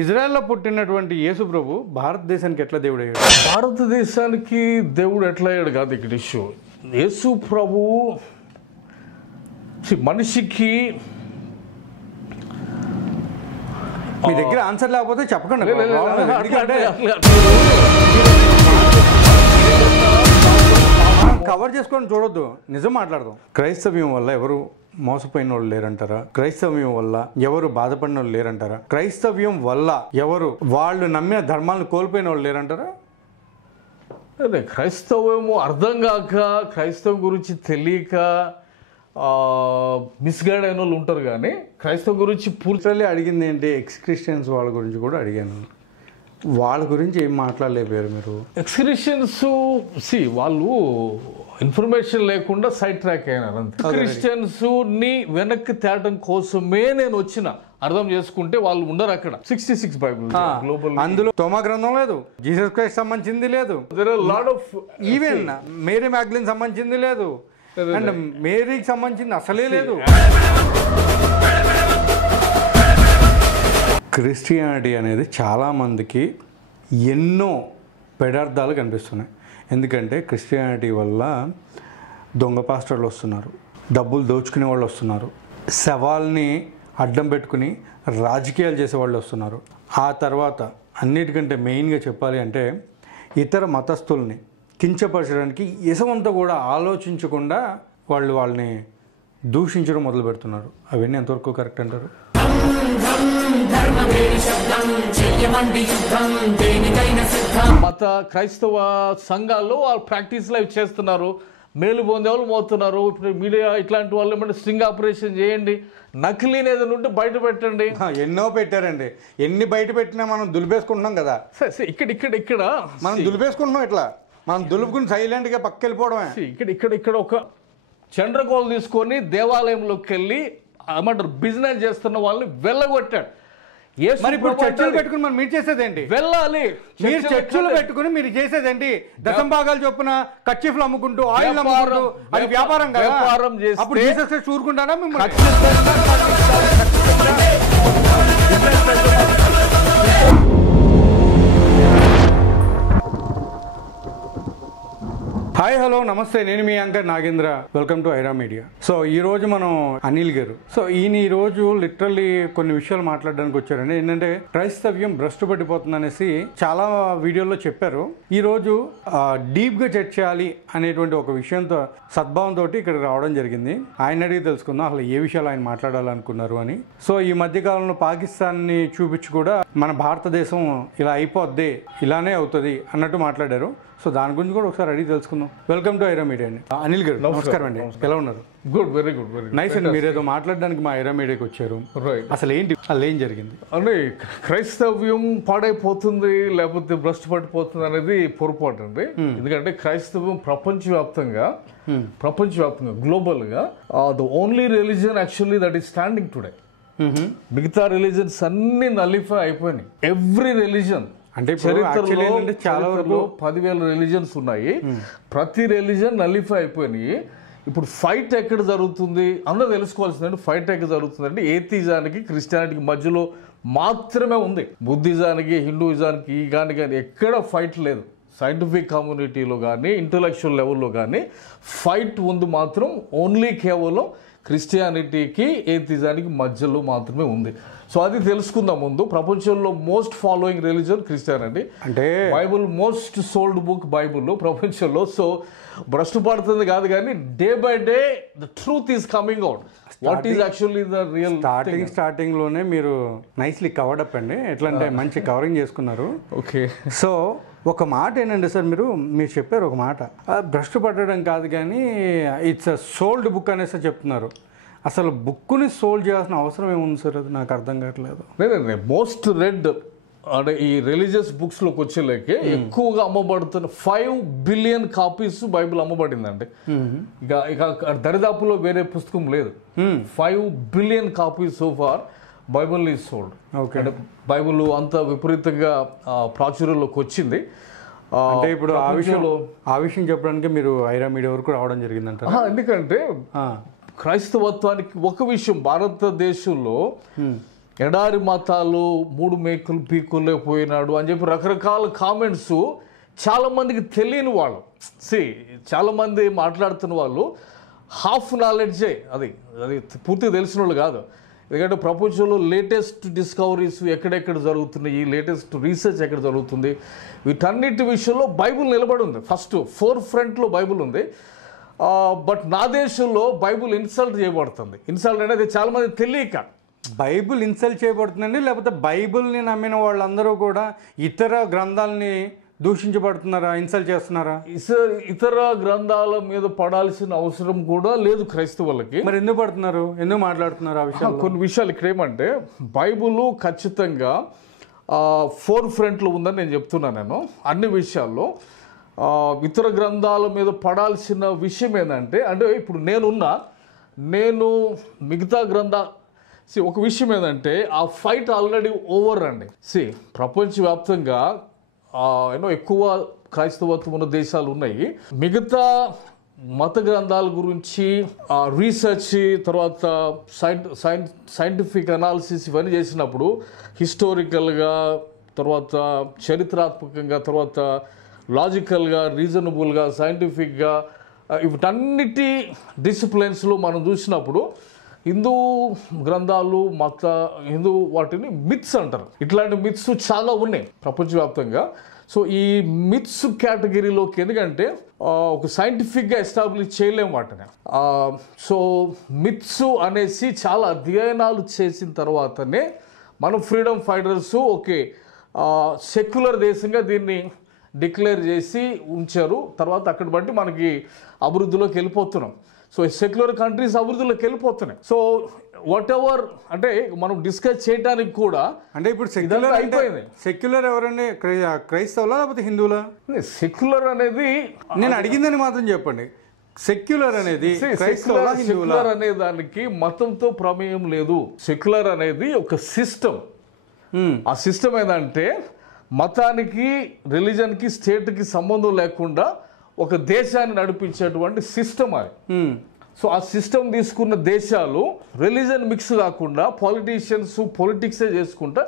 ఇజ్రాయెల్లో పుట్టినటువంటి యేసు ప్రభు భారతదేశానికి ఎట్లా దేవుడు అయ్యాడు? భారతదేశానికి దేవుడు ఎట్లా అయ్యాడు కాదు ఇక్కడ ఇష్యూ. యేసు ప్రభు మనిషికి మీ దగ్గర ఆన్సర్ లేకపోతే చెప్పకండి. కవర్ చేసుకొని చూడొద్దు, నిజం మాట్లాడదాం. క్రైస్తవ్యం వల్ల ఎవరు మోసపోయిన వాళ్ళు లేరంటారా? క్రైస్తవ్యం వల్ల ఎవరు బాధపడిన వాళ్ళు లేరంటారా? క్రైస్తవ్యం వల్ల ఎవరు వాళ్ళు నమ్మిన ధర్మాలను కోల్పోయిన వాళ్ళు లేరంటారా? అదే క్రైస్తవము అర్థం కాక, క్రైస్తవం గురించి తెలియక మిస్గైడ్ అయిన వాళ్ళు ఉంటారు. కానీ క్రైస్తవం గురించి పూర్తి అడిగింది ఏంటి? ఎక్స్ క్రిస్టియన్స్ వాళ్ళ గురించి కూడా అడిగాను. వాళ్ళ గురించి ఏం మాట్లాడలేకపోయారు మీరు? ఎక్స్ క్రిస్టియన్స్ వాళ్ళు ఇన్ఫర్మేషన్ లేకుండా సైడ్ ట్రాక్ అయినారు అంతే. క్రిస్టియన్స్ ని వెనక్కి తేవడం కోసమే నేను వచ్చిన. అర్థం చేసుకుంటే వాళ్ళు ఉండరు అక్కడ. 66 బైబిల్ గ్లోబల్, అందులో తోమా గ్రంథం లేదు, జీసస్ క్రైస్ట్ సంబంధించింది లేదు, లాట్ ఆఫ్ ఈవెన్ మేరీ మ్యాగ్లిన్ సంబంధించింది లేదు, అండ్ మేరీకి సంబంధించింది అసలే లేదు. క్రిస్టియానిటీ అనేది చాలామందికి ఎన్నో పెడార్థాలు కనిపిస్తున్నాయి. ఎందుకంటే క్రిస్టియానిటీ వల్ల దొంగ పాస్టర్లు వస్తున్నారు, డబ్బులు దోచుకునే వాళ్ళు వస్తున్నారు, శవాల్ని అడ్డం పెట్టుకుని రాజకీయాలు చేసేవాళ్ళు వస్తున్నారు. ఆ తర్వాత అన్నిటికంటే మెయిన్గా చెప్పాలి అంటే ఇతర మతస్థుల్ని కించపరచడానికి ఇసమంతా కూడా ఆలోచించకుండా వాళ్ళని దూషించడం మొదలు పెడుతున్నారు. అవన్నీ ఎంతవరకు కరెక్ట్ అంటారు? మత క్రైస్తవ సంఘాల్లో వాళ్ళు ప్రాక్టీస్ లైవ్ చేస్తున్నారు. మేలు పొందే వాళ్ళు మోతున్నారు. ఇప్పుడు మీడియా ఇట్లాంటి వాళ్ళు ఏమంటే స్ట్రింగ్ ఆపరేషన్ చేయండి, నకిలీ ఏదైనా ఉంటే బయట పెట్టండి. ఎన్నో పెట్టారండి. ఎన్ని బయట పెట్టినా మనం దులిపేసుకుంటున్నాం కదా. ఇక్కడ మనం దులిపేసుకుంటున్నాం. ఇట్లా మనం దులుపుకుని సైలెంట్గా పక్క వెళ్ళిపోవడమే. ఇక్కడ ఒక చండ్రకోలు తీసుకొని దేవాలయంలోకి వెళ్ళి ఏమంటారు బిజినెస్ చేస్తున్న వాళ్ళని వెళ్ళగొట్టాడు. మరి ఇప్పుడు చర్చలు పెట్టుకుని మనం మీరు చేసేదేంటి? వెళ్ళాలి. మీరు చర్చలు పెట్టుకుని మీరు చేసేదేంటి? దశంభాగాలు చొప్పున కర్చీఫ్లు అమ్ముకుంటూ, ఆయిల్ అమ్ముకుంటూ, అది వ్యాపారం కదా. వ్యాపారం చేసి అప్పుడు చేసేస్తే చూరుకుంటారా మిమ్మల్ని? హాయ్, హలో, నమస్తే. నేను మీ anchor Nagendra. Welcome to Aira media. So ఈ రోజు మనం అనిల్ గారు. సో ఈయన ఈ రోజు లిటరల్లీ కొన్ని విషయాలు మాట్లాడడానికి వచ్చారండి. ఏంటంటే క్రైస్తవ్యం భ్రష్టు పడిపోతుంది అనేసి చాలా వీడియోల్లో చెప్పారు. ఈ రోజు డీప్ గా చర్చ చేయాలి అనేటువంటి ఒక విషయంతో సద్భావంతో ఇక్కడికి రావడం జరిగింది. ఆయన అడిగి తెలుసుకుందాం అసలు ఏ విషయాలు ఆయన మాట్లాడాలనుకున్నారు అని. సో ఈ మధ్య కాలంలో పాకిస్తాన్ ని చూపించి కూడా మన భారతదేశం ఇలా అయిపోద్ది, ఇలానే అవుతుంది అన్నట్టు మాట్లాడారు. సో దాని గురించి కూడా ఒకసారి అడిగి తెలుసుకుందాం. వెల్కమ్ టు ఐరా మీడియా అండి. అనిల్ గారు నమస్కారం అండి. ఎలా ఉన్నారు? Good, very good, very nice అండి. మీరు ఏదో మాట్లాడడానికి మా ఐరా మీడియాకి వచ్చారు. అసలు ఏంటి, అసలు ఏం జరిగింది? అంటే క్రైస్తవ్యం పాడైపోతుంది లేకపోతే భ్రష్టు పడిపోతుంది అనేది పొరపాటు అండి. ఎందుకంటే క్రైస్తవ్యం ప్రపంచవ్యాప్తంగా గ్లోబల్ గా the only religion actually that is standing today. మిగతా రిలీజియన్స్ అన్ని నలిఫై అయిపోయినాయి. ఎవ్రీ రిలీజియన్ అంటే చరిత్రలో చాలా వరకు 10,000 రిలీజియన్స్ ఉన్నాయి. ప్రతి రిలీజియన్ నలిఫై అయిపోయినాయి. ఇప్పుడు ఫైట్ ఎక్కడ జరుగుతుంది అందరూ తెలుసుకోవాల్సిందంటే ఫైట్ ఎక్కడ జరుగుతుంది అంటే ఏథిజానికి క్రిస్టియానిటీకి మధ్యలో మాత్రమే ఉంది. బుద్ధిజానికి హిందూయిజానికి కానీ ఎక్కడ ఫైట్ లేదు. సైంటిఫిక్ కమ్యూనిటీలో కానీ ఇంటలెక్చువల్ లెవెల్లో కానీ ఫైట్ ఉంది మాత్రం ఓన్లీ కేవలం క్రిస్టియానిటీకి ఏథిజానికి మధ్యలో మాత్రమే ఉంది. సో అది తెలుసుకుందాం ముందు. ప్రపంచంలో మోస్ట్ ఫాలోయింగ్ రిలీజన్ క్రిస్టియానిటీ. అంటే Bible most sold book Bible ప్రపంచంలో. సో భ్రష్టు పడుతుంది కాదు కానీ day by day the truth is coming out. What is actually the real. Starting లోనే మీరు నైస్లీ కవర్డ్ అప్ అండి. ఎట్లా అంటే మంచి కవరింగ్ చేసుకున్నారు. ఓకే. సో ఒక మాట ఏంటంటే సార్, మీరు చెప్పారు ఒక మాట, భ్రష్టు పడడం కాదు కానీ ఇట్స్ అ సోల్డ్ బుక్ అనేసి చెప్తున్నారు. అసలు బుక్ని సోల్డ్ చేయాల్సిన అవసరం ఏముంది సార్? అది నాకు అర్థం కావట్లేదు. లేదండి, మోస్ట్ రెడ్ అంటే ఈ రిలీజియస్ బుక్స్లోకి వచ్చేలేకే ఎక్కువగా అమ్మబడుతున్న 5 బిలియన్ కాపీస్ బైబిల్ అమ్మబడిందండి. ఇక దరిదాపులో వేరే పుస్తకం లేదు. 5 billion copies so far Bible is sold. Okay. అంటే బైబుల్ అంత విపరీతంగా ప్రాచుర్యంలోకి వచ్చింది. అంటే ఇప్పుడు ఆ విషయం చెప్పడానికి మీరు ఐరా మీడియా వరకు రావడం జరిగిందంట. ఎందుకంటే క్రైస్తవత్వానికి ఒక విషయం, భారతదేశంలో ఎడారి మతాలు 3 మేకులు పీకులే పోయినాడు అని చెప్పి రకరకాల కామెంట్స్ చాలామందికి తెలియని వాళ్ళు చాలామంది మాట్లాడుతున్న వాళ్ళు హాఫ్ నాలెడ్జే అది పూర్తిగా తెలిసిన వాళ్ళు కాదు. ఎందుకంటే ప్రపంచంలో లేటెస్ట్ డిస్కవరీస్ ఎక్కడెక్కడ జరుగుతున్నాయి, లేటెస్ట్ రీసెర్చ్ ఎక్కడ జరుగుతుంది, వీటన్నిటి విషయంలో బైబుల్ నిలబడి ఉంది. ఫస్ట్ ఫ్రంట్లో బైబుల్ ఉంది. బట్ నా దేశంలో బైబుల్ ఇన్సల్ట్ చేయబడుతుంది. ఇన్సల్ట్ అనేది చాలామంది తెలియక బైబుల్ ఇన్సల్ట్ చేయబడుతుందండి, లేకపోతే బైబుల్ని నమ్మిన వాళ్ళందరూ కూడా ఇతర గ్రంథాలని దూషించబడుతున్నారా, ఇన్సల్ట్ చేస్తున్నారా? ఇతర గ్రంథాల మీద పడాల్సిన అవసరం కూడా లేదు క్రైస్తవులకి. మరి ఎందుకు పడుతున్నారు, ఎందుకు మాట్లాడుతున్నారు ఆ విషయాలు? కొన్ని విషయాలు ఇక్కడ ఏమంటే బైబుల్ ఖచ్చితంగా ఫ్రంట్లో ఉందని నేను చెప్తున్నాను. నేను అన్ని విషయాల్లో ఇతర గ్రంథాల మీద పడాల్సిన విషయం ఏంటంటే ఇప్పుడు నేను మిగతా ఒక విషయం ఏంటంటే ఆ ఫైట్ ఆల్రెడీ ఓవర్ అండి. ప్రపంచవ్యాప్తంగా ఎక్కువ క్రైస్తవత్వం ఉన్న దేశాలు ఉన్నాయి. మిగతా మత గ్రంథాల గురించి రీసెర్చ్, తర్వాత సైంటిఫిక్ అనాలిసిస్ ఇవన్నీ చేసినప్పుడు హిస్టారికల్గా, తర్వాత చరిత్రాత్మకంగా, తర్వాత లాజికల్గా, రీజనబుల్గా, సైంటిఫిక్గా వీటన్నిటి డిసిప్లిన్స్లో మనం చూసినప్పుడు హిందూ గ్రంథాలు హిందూ వాటిని మిత్స్ అంటారు. ఇట్లాంటి మిత్స్ చాలా ఉన్నాయి ప్రపంచవ్యాప్తంగా. సో ఈ మిత్స్ కేటగిరీలోకి ఎందుకంటే ఒక సైంటిఫిక్గా ఎస్టాబ్లిష్ చేయలేము వాటిని. సో మిత్స్ అనేసి చాలా అధ్యయనాలు చేసిన తర్వాతనే మనం ఫ్రీడమ్ ఫైటర్స్ సెక్యులర్ దేశంగా దీన్ని డిక్లేర్ చేసి ఉంచారు. తర్వాత అక్కడ బట్టి మనకి అభివృద్ధిలోకి వెళ్ళిపోతున్నాం. సో సెక్యులర్ కంట్రీస్ అభివృద్ధిలోకి వెళ్ళిపోతున్నాయి. సో వాట్ ఎవర్ అంటే మనం డిస్కస్ చేయడానికి కూడా అంటే ఇప్పుడు సెక్యులర్ అయిపోయింది. సెక్యులర్ ఎవరండి, క్రైస్తవులా లేకపోతే హిందువులా? సెక్యులర్ అనేది నేను అడిగిందని మాత్రం చెప్పండి. సెక్యులర్ అనేది సెక్యులర్ అనే దానికి మతంతో ప్రమేయం లేదు. సెక్యులర్ అనేది ఒక సిస్టమ్. ఆ సిస్టమ్ ఏంటంటే మతానికి, రిలీజన్కి, స్టేట్కి సంబంధం లేకుండా ఒక దేశాన్ని నడిపించేటువంటి సిస్టమ్ అది. సో ఆ సిస్టమ్ తీసుకున్న దేశాలు రిలీజన్ మిక్స్ కాకుండా పొలిటిక్సే చేసుకుంటా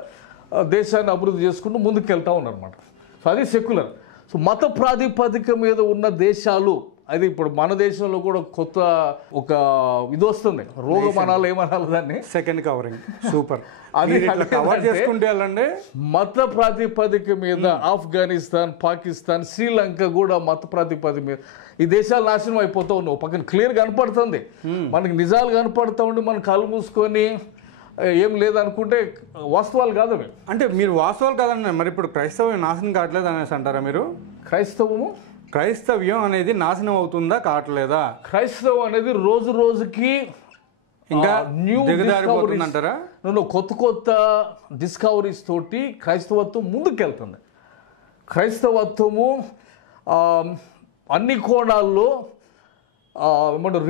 దేశాన్ని అభివృద్ధి చేసుకుంటూ ముందుకు వెళ్తూ ఉన్నారన్నమాట. సో అది సెక్యులర్. సో మత ప్రాతిపదిక మీద ఉన్న దేశాలు, అది ఇప్పుడు మన దేశంలో కూడా కొత్త ఒక ఇది వస్తుంది, రోగమనాలు ఏమనాలి దాన్ని, సెకండ్ కవరింగ్. సూపర్. అది కవర్ చేసుకుంటే వెళ్ళండి. మత ప్రాతిపదిక మీద ఆఫ్ఘనిస్తాన్, పాకిస్తాన్, శ్రీలంక కూడా మత ప్రాతిపదిక మీద ఈ దేశాలు నాశనం అయిపోతూ ఉన్నావు. పక్కన క్లియర్ కనపడుతుంది, మనకి నిజాలు కనపడుతూ ఉండి మనం కళ్ళు మూసుకొని ఏం లేదనుకుంటే వాస్తవాలు కాదు అవి. అంటే మీరు వాస్తవాలు కాదన్న, మరి ఇప్పుడు క్రైస్తవం నాశనం కావట్లేదు అనేసి అంటారా మీరు? క్రైస్తవ్యం అనేది నాశనం అవుతుందా కావట్లేదా? క్రైస్తవం అనేది రోజు రోజుకి ఇంకా దిగజారిపోతుందంటారా? కొత్త డిస్కవరీస్ తోటి క్రైస్తవత్వం ముందుకెళ్తుంది. క్రైస్తవత్వము అన్ని కోణాల్లో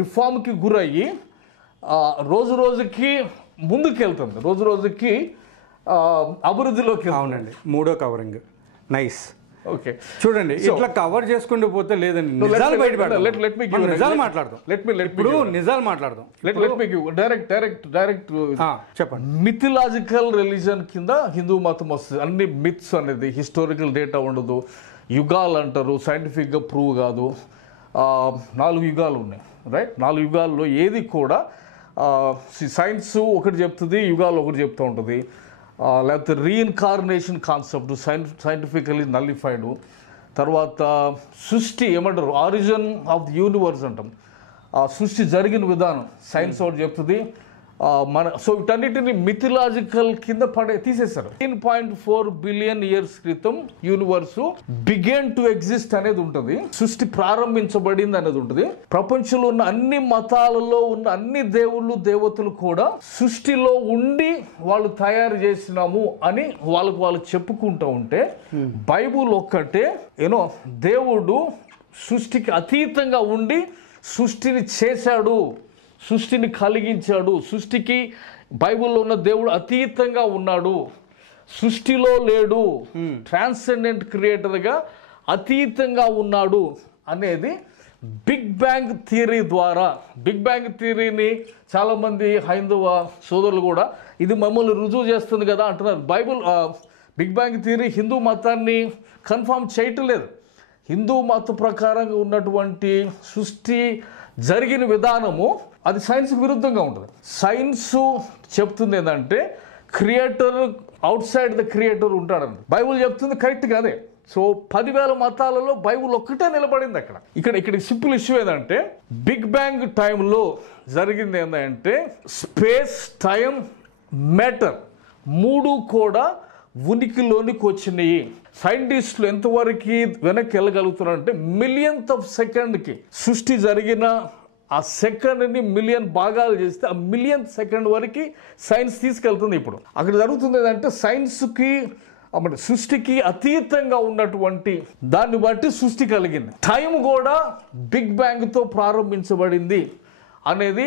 రిఫార్మ్కి గురయ్యి రోజు రోజుకి ముందుకెళ్తుంది, రోజు రోజుకి అభివృద్ధిలోకి. అవునండి, మూడో కవరింగ్. నైస్. ఓకే, చూడండి, ఇట్లా కవర్ చేసుకుంటూ పోతే లేదండి, నిజాలు బయటపడతాం. నిజాలు మాట్లాడదాం. ఇప్పుడు నిజాలు మాట్లాడదాం. డైరెక్ట్ చెప్పండి. మిథలాజికల్ రిలీజన్ కింద హిందూ మతం వస్తుంది. అన్ని మిత్స్ అనేది హిస్టారికల్ డేటా ఉండదు. యుగాలు అంటారు, సైంటిఫిక్గా ప్రూవ్ కాదు. 4 యుగాలు ఉన్నాయి, రైట్? 4 యుగాల్లో ఏది కూడా సైన్స్ ఒకటి చెప్తుంది, యుగాలు ఒకటి చెప్తూ ఉంటుంది. లేకపోతే రీఇన్కార్నేషన్ కాన్సెప్ట్ సైంటిఫికలీ నల్లిఫైడ్. తర్వాత సృష్టి ఏమంటారు, ఆరిజిన్ ఆఫ్ ది యూనివర్స్ అంటాం. ఆ సృష్టి జరిగిన విధానం సైన్స్ ఒకటి చెప్తుంది. సో వీటన్నిటిని మిథలాజికల్ కింద తీసేశారు. 13.4 బిలియన్ ఇయర్స్ క్రితం యూనివర్స్ బిగేన్ టు ఎగ్జిస్ట్ అనేది ఉంటుంది, సృష్టి ప్రారంభించబడింది అనేది ఉంటుంది. ప్రపంచంలో ఉన్న అన్ని మతాలలో ఉన్న అన్ని దేవుళ్ళు దేవతలు కూడా సృష్టిలో ఉండి వాళ్ళు తయారు చేసినాము అని వాళ్ళు చెప్పుకుంటూ ఉంటే, బైబుల్ ఒక్కటే దేవుడు సృష్టికి అతీతంగా ఉండి సృష్టిని చేశాడు, సృష్టిని కలిగించాడు. సృష్టికి బైబిల్లో ఉన్న దేవుడు అతీతంగా ఉన్నాడు, సృష్టిలో లేడు, ట్రాన్సెండెంట్ క్రియేటర్గా అతీతంగా ఉన్నాడు అనేది బిగ్ బ్యాంగ్ థియరీ ద్వారా, బిగ్ బ్యాంగ్ థియరీని చాలామంది హైందవ సోదరులు కూడా ఇది మమ్మల్ని రుజువు చేస్తుంది కదా అంటున్నారు. Bible big bang theory Hindu మతాన్ని కన్ఫర్మ్ చేయటం లేదు. హిందూ మత ప్రకారంగా ఉన్నటువంటి సృష్టి జరిగిన విధానము అది సైన్స్కి విరుద్ధంగా ఉంటుంది. సైన్స్ చెప్తుంది ఏంటంటే creator out side the creator ఉంటాడని. బైబుల్ చెప్తుంది కరెక్ట్గా అదే. సో 10,000 మతాలలో బైబుల్ ఒక్కటే నిలబడింది అక్కడ. ఇక్కడ సింపుల్ ఇష్యూ ఏంటంటే బిగ్ బ్యాంగ్ టైంలో జరిగింది ఏంటంటే స్పేస్, టైం, మ్యాటర్ 3 కూడా ఉనికిలోనికి వచ్చినాయి. సైంటిస్టులు ఎంతవరకు వెనక్కి వెళ్ళగలుగుతున్నారంటే మిలియన్త్ ఆఫ్ సెకండ్కి సృష్టి జరిగిన ఆ సెకండ్ని మిలియన్ భాగాలు చేస్తే ఆ మిలియన్ సెకండ్ వరకు సైన్స్ తీసుకెళ్తుంది. ఇప్పుడు అక్కడ జరుగుతుంది ఏంటంటే సైన్స్కి సృష్టికి అతీతంగా ఉన్నటువంటి దాన్ని బట్టి సృష్టి కలిగింది. టైం కూడా బిగ్ బ్యాంగ్తో ప్రారంభించబడింది అనేది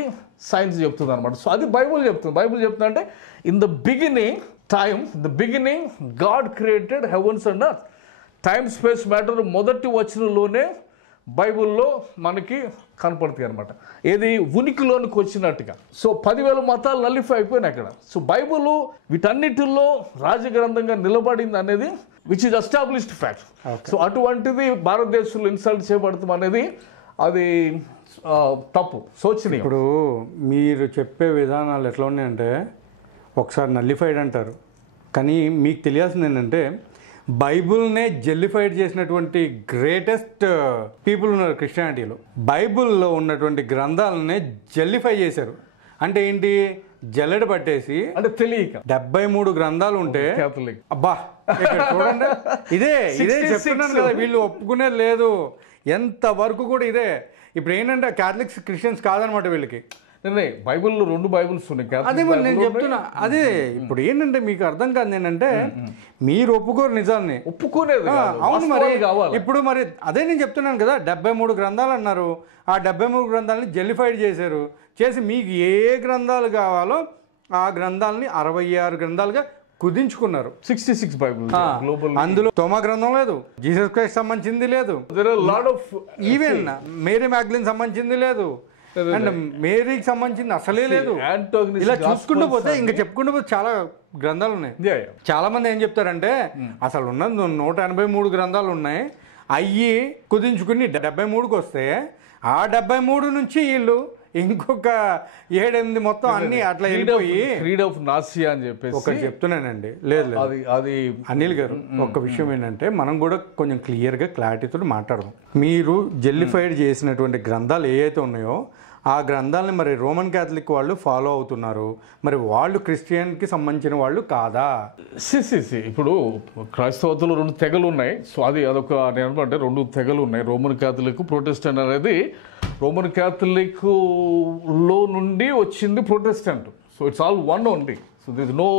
సైన్స్ చెప్తుంది అనమాట. సో అది బైబుల్ చెప్తుంది. బైబుల్ చెప్తుంది అంటే in the beginning God created heavens and earth. Time, space, matter మొదటి వచనంలోనే బైబుల్లో మనకి కనపడుతుంది అనమాట. ఏది ఉనికిలోనికి వచ్చినట్టుగా. సో 10,000 మతాలు నల్లిఫై అయిపోయినాయి అక్కడ. సో బైబుల్ వీటన్నిటిలో రాజగ్రంథంగా నిలబడింది అనేది which is established fact. So అటువంటిది భారతదేశంలో ఇన్సల్ట్ చేయబడతాం అనేది అది తప్పు, శోచనీయం. ఇప్పుడు మీరు చెప్పే విధానాలు ఎట్లా ఉన్నాయంటే ఒకసారి నల్లిఫైడ్ అంటారు, కానీ మీకు తెలియాల్సింది ఏంటంటే బైబుల్నే జెల్లిఫైడ్ చేసినటువంటి గ్రేటెస్ట్ పీపుల్ ఉన్నారు క్రిస్టియానిటీలో. బైబుల్లో ఉన్నటువంటి గ్రంథాలనే జెల్లిఫై చేశారు. అంటే ఏంటి? జల్లెడ పట్టేసి, అంటే తెలియక 73 గ్రంథాలు ఉంటే అబ్బా ఇక్కడ చూడండి ఇదే చెప్తున్నాను కదా, వీళ్ళు ఒప్పుకునేది లేదు ఎంత వరకు కూడా ఇదే. ఇప్పుడు ఏంటంటే క్యాథలిక్స్ క్రిస్టియన్స్ కాదనమాట వీళ్ళకి. బైబుల్లో 2 బైబుల్స్ ఉన్నాయి. అదే మరి నేను చెప్తున్నా. అదే ఇప్పుడు ఏంటంటే మీకు అర్థం కాదు ఏంటంటే మీరు ఒప్పుకోరు నిజాన్ని. ఒప్పుకోలేదు. అవును మరి ఇప్పుడు మరి అదే నేను చెప్తున్నాను కదా, 73 గ్రంథాలు అన్నారు. ఆ 73 గ్రంథాలని జెల్లిఫైడ్ చేశారు. చేసి మీకు ఏ గ్రంథాలు కావాలో ఆ గ్రంథాలని 66 గ్రంథాలుగా కుదించుకున్నారు. 66 బైబుల్. అందులో తోమా గ్రంథం లేదు, జీసస్ క్రైస్ట్ సంబంధించింది లేదు, ఈవెన్ మేరీ మ్యాగ్లిన్ సంబంధించింది లేదు, అండ్ మేరీకి సంబంధించింది అసలే లేదు. ఇలా చూసుకుంటూ పోతే ఇంకా చెప్పుకుంటూ పోతే చాలా గ్రంథాలు ఉన్నాయి. చాలా మంది ఏం చెప్తారంటే అసలు ఉన్నది 183 గ్రంథాలు ఉన్నాయి, అయ్యి కుదించుకుని 73కి వస్తే ఆ 73 నుంచి వీళ్ళు ఇంకొక 7-8 మొత్తం అన్ని అట్లా వెళ్ళిపోయి క్రీడ్ ఆఫ్ నాసియా అని చెప్పేసి ఒకటి చెప్తున్నానండి. లేదు అది అనిల్ గారు, ఒక్క విషయం ఏంటంటే మనం కూడా కొంచెం క్లియర్గా క్లారిటీతో మాట్లాడదాం. మీరు జెల్లిఫైడ్ చేసినటువంటి గ్రంథాలు ఏవైతే ఉన్నాయో ఆ గ్రంథాలని మరి రోమన్ క్యాథలిక్ వాళ్ళు ఫాలో అవుతున్నారు, మరి వాళ్ళు క్రిస్టియన్కి సంబంధించిన వాళ్ళు కాదా? ఇప్పుడు క్రైస్తవతలో 2 తెగలు ఉన్నాయి. సో అదొక అంటే 2 తెగలు ఉన్నాయి, రోమన్ క్యాథలిక్, ప్రొటెస్టెంట్ అనేది. రోమన్ క్యాథలిక్ లో నుండి వచ్చింది Protestant. So it's all one only. So this no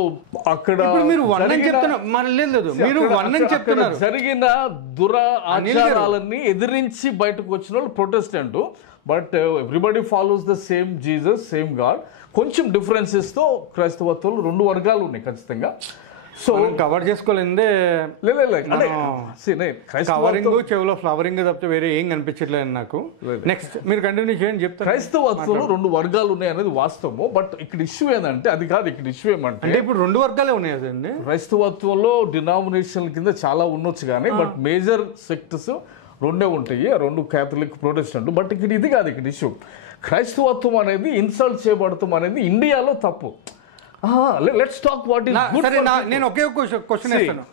అక్కడ మీరు చెప్తున్నారు జరిగిన దురాచారాలన్నీ ఎదిరించి బయటకు వచ్చిన వాళ్ళు Protestant. But everybody follows the same Jesus, same God. కొంచెం డిఫరెన్సెస్తో క్రైస్తవత్వంలో 2 వర్గాలు ఉన్నాయి ఖచ్చితంగా. సో కవర్ చేసుకోలేదే కవరింగ్, చెవులో ఫ్లవరింగ్ తప్పితే వేరే ఏం కనిపించట్లేదు నాకు. నెక్స్ట్ మీరు కంటిన్యూ చేయండి చెప్తారు. క్రైస్తవత్వంలో 2 వర్గాలు ఉన్నాయి అనేది వాస్తవము. బట్ ఇక్కడ ఇష్యూ ఏంటంటే అది కాదు. ఇక్కడ ఇష్యూ ఏమంటే ఇప్పుడు 2 వర్గాలే ఉన్నాయి కదండి. క్రైస్తవత్వంలో డినామినేషన్ కింద చాలా ఉండొచ్చు కానీ బట్ మేజర్ సెక్టర్స్ 2 ఉంటాయి. 2 క్యాథలిక్, ప్రొటెస్టెంట్. బట్ ఇక్కడ ఇది కాదు. ఇక్కడ ఇష్యూ క్రైస్తవత్వం అనేది ఇన్సల్ట్ చేయబడతాం అనేది ఇండియాలో తప్పు. Let's talk what is good. నేను ఒకే క్వశ్చన్ వేస్తాను.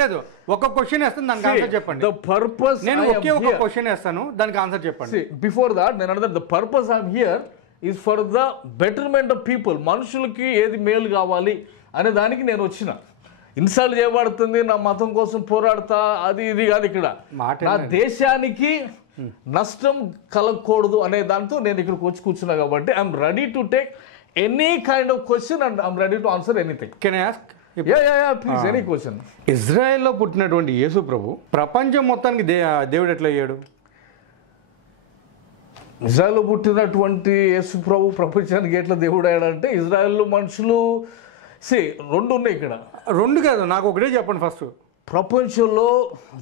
లేదు ఒక క్వశ్చన్ వేస్తాను, దానికి ఆన్సర్ చెప్పండి. ద పర్పస్, నేను ఒకే ఒక క్వశ్చన్ వేస్తాను, దానికి ఆన్సర్ చెప్పండి. బిఫోర్ దాట్ నేను అన్నది the purpose I'm here is for the betterment of people. మనుషులకి ఏది మేలు కావాలి అనే దానికి నేను వచ్చిన. ఇన్సల్ట్ చేయబడుతుంది, నా మతం కోసం పోరాడతా, అది ఇది కాదు. ఇక్కడ నా దేశానికి నష్టం కలగకూడదు అనే దాంతో నేను ఇక్కడికి వచ్చి కూర్చున్నా. కాబట్టి I'm ready to take any kind of question and I'm ready to answer anything. Can I ask? Please, any question. ఇజ్రాయెల్లో పుట్టినటువంటి యేసు ప్రభు ప్రపంచం మొత్తానికి దేవుడు ఎట్లా అయ్యాడు? ఇజ్రాయెల్లో పుట్టినటువంటి యేసు ప్రభు ప్రపంచానికి ఎట్లా దేవుడు అయ్యాడంటే ఇజ్రాయెల్లో మనుషులు 2 ఉన్నాయి ఇక్కడ. 2 కాదు, నాకు ఒకటే చెప్పండి ఫస్ట్. ప్రపంచంలో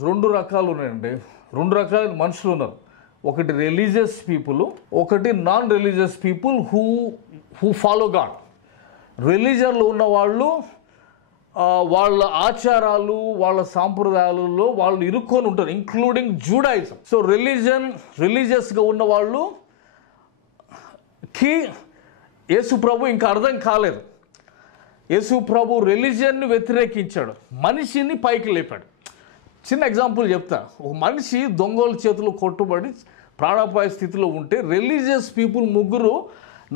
2 రకాలు ఉన్నాయండి. 2 రకాల మనుషులు ఉన్నారు. ఒకటి రిలీజియస్ పీపుల్, ఒకటి non religious people who follow God. రిలీజన్లో ఉన్న వాళ్ళు వాళ్ళ ఆచారాలు వాళ్ళ సాంప్రదాయాలలో వాళ్ళు ఇరుక్కొని ఉంటారు, ఇంక్లూడింగ్ జూడాయిజం. సో రిలీజియస్గా ఉన్న వాళ్ళకి యేసు ప్రభు ఇంకా అర్థం కాలేదు. యేసు ప్రభు రిలీజియన్ని వ్యతిరేకించాడు, మనిషిని పైకి లేపాడు. చిన్న ఎగ్జాంపుల్ చెప్తా. ఒక మనిషి దొంగల చేతిలో కొట్టుబడి ప్రాణాపాయ స్థితిలో ఉంటే రిలీజియస్ పీపుల్ ముగ్గురు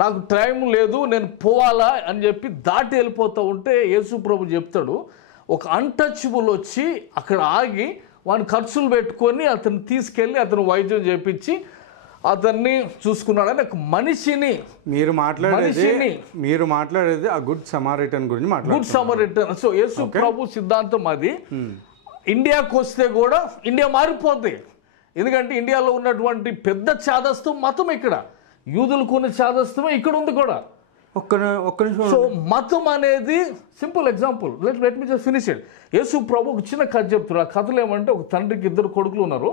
నాకు టైం లేదు నేను పోవాలా అని చెప్పి దాటి వెళ్ళిపోతూ ఉంటే యేసు ప్రభు చెప్తాడు, ఒక అన్టచబుల్ వచ్చి అక్కడ ఆగి వాని ఖర్చులు పెట్టుకొని అతన్ని తీసుకెళ్ళి అతను వైద్యం చేపించి అతన్ని చూసుకున్నాడని ఒక మనిషిని. మీరు మాట్లాడేది ఆ గుడ్ సమారిటన్ గురించి మాట్లాడు. Good Samaritan. సో యేసు ప్రభు సిద్ధాంతం అది. ఇండియాకు వస్తే కూడా ఇండియా మారిపోద్ది. ఎందుకంటే ఇండియాలో ఉన్నటువంటి పెద్ద చాదస్తం మతం ఇక్కడ, యూదులకు ఉన్న చాదస్తమే ఇక్కడ ఉంది కూడా. ఒక్క నిమిషం. సో మతం అనేది simple example. Let me just finish it. Yesu ప్రభు ఒక చిన్న కథ చెప్తారు. ఆ కథలు ఏమంటే ఒక తండ్రికి 2 కొడుకులు ఉన్నారు.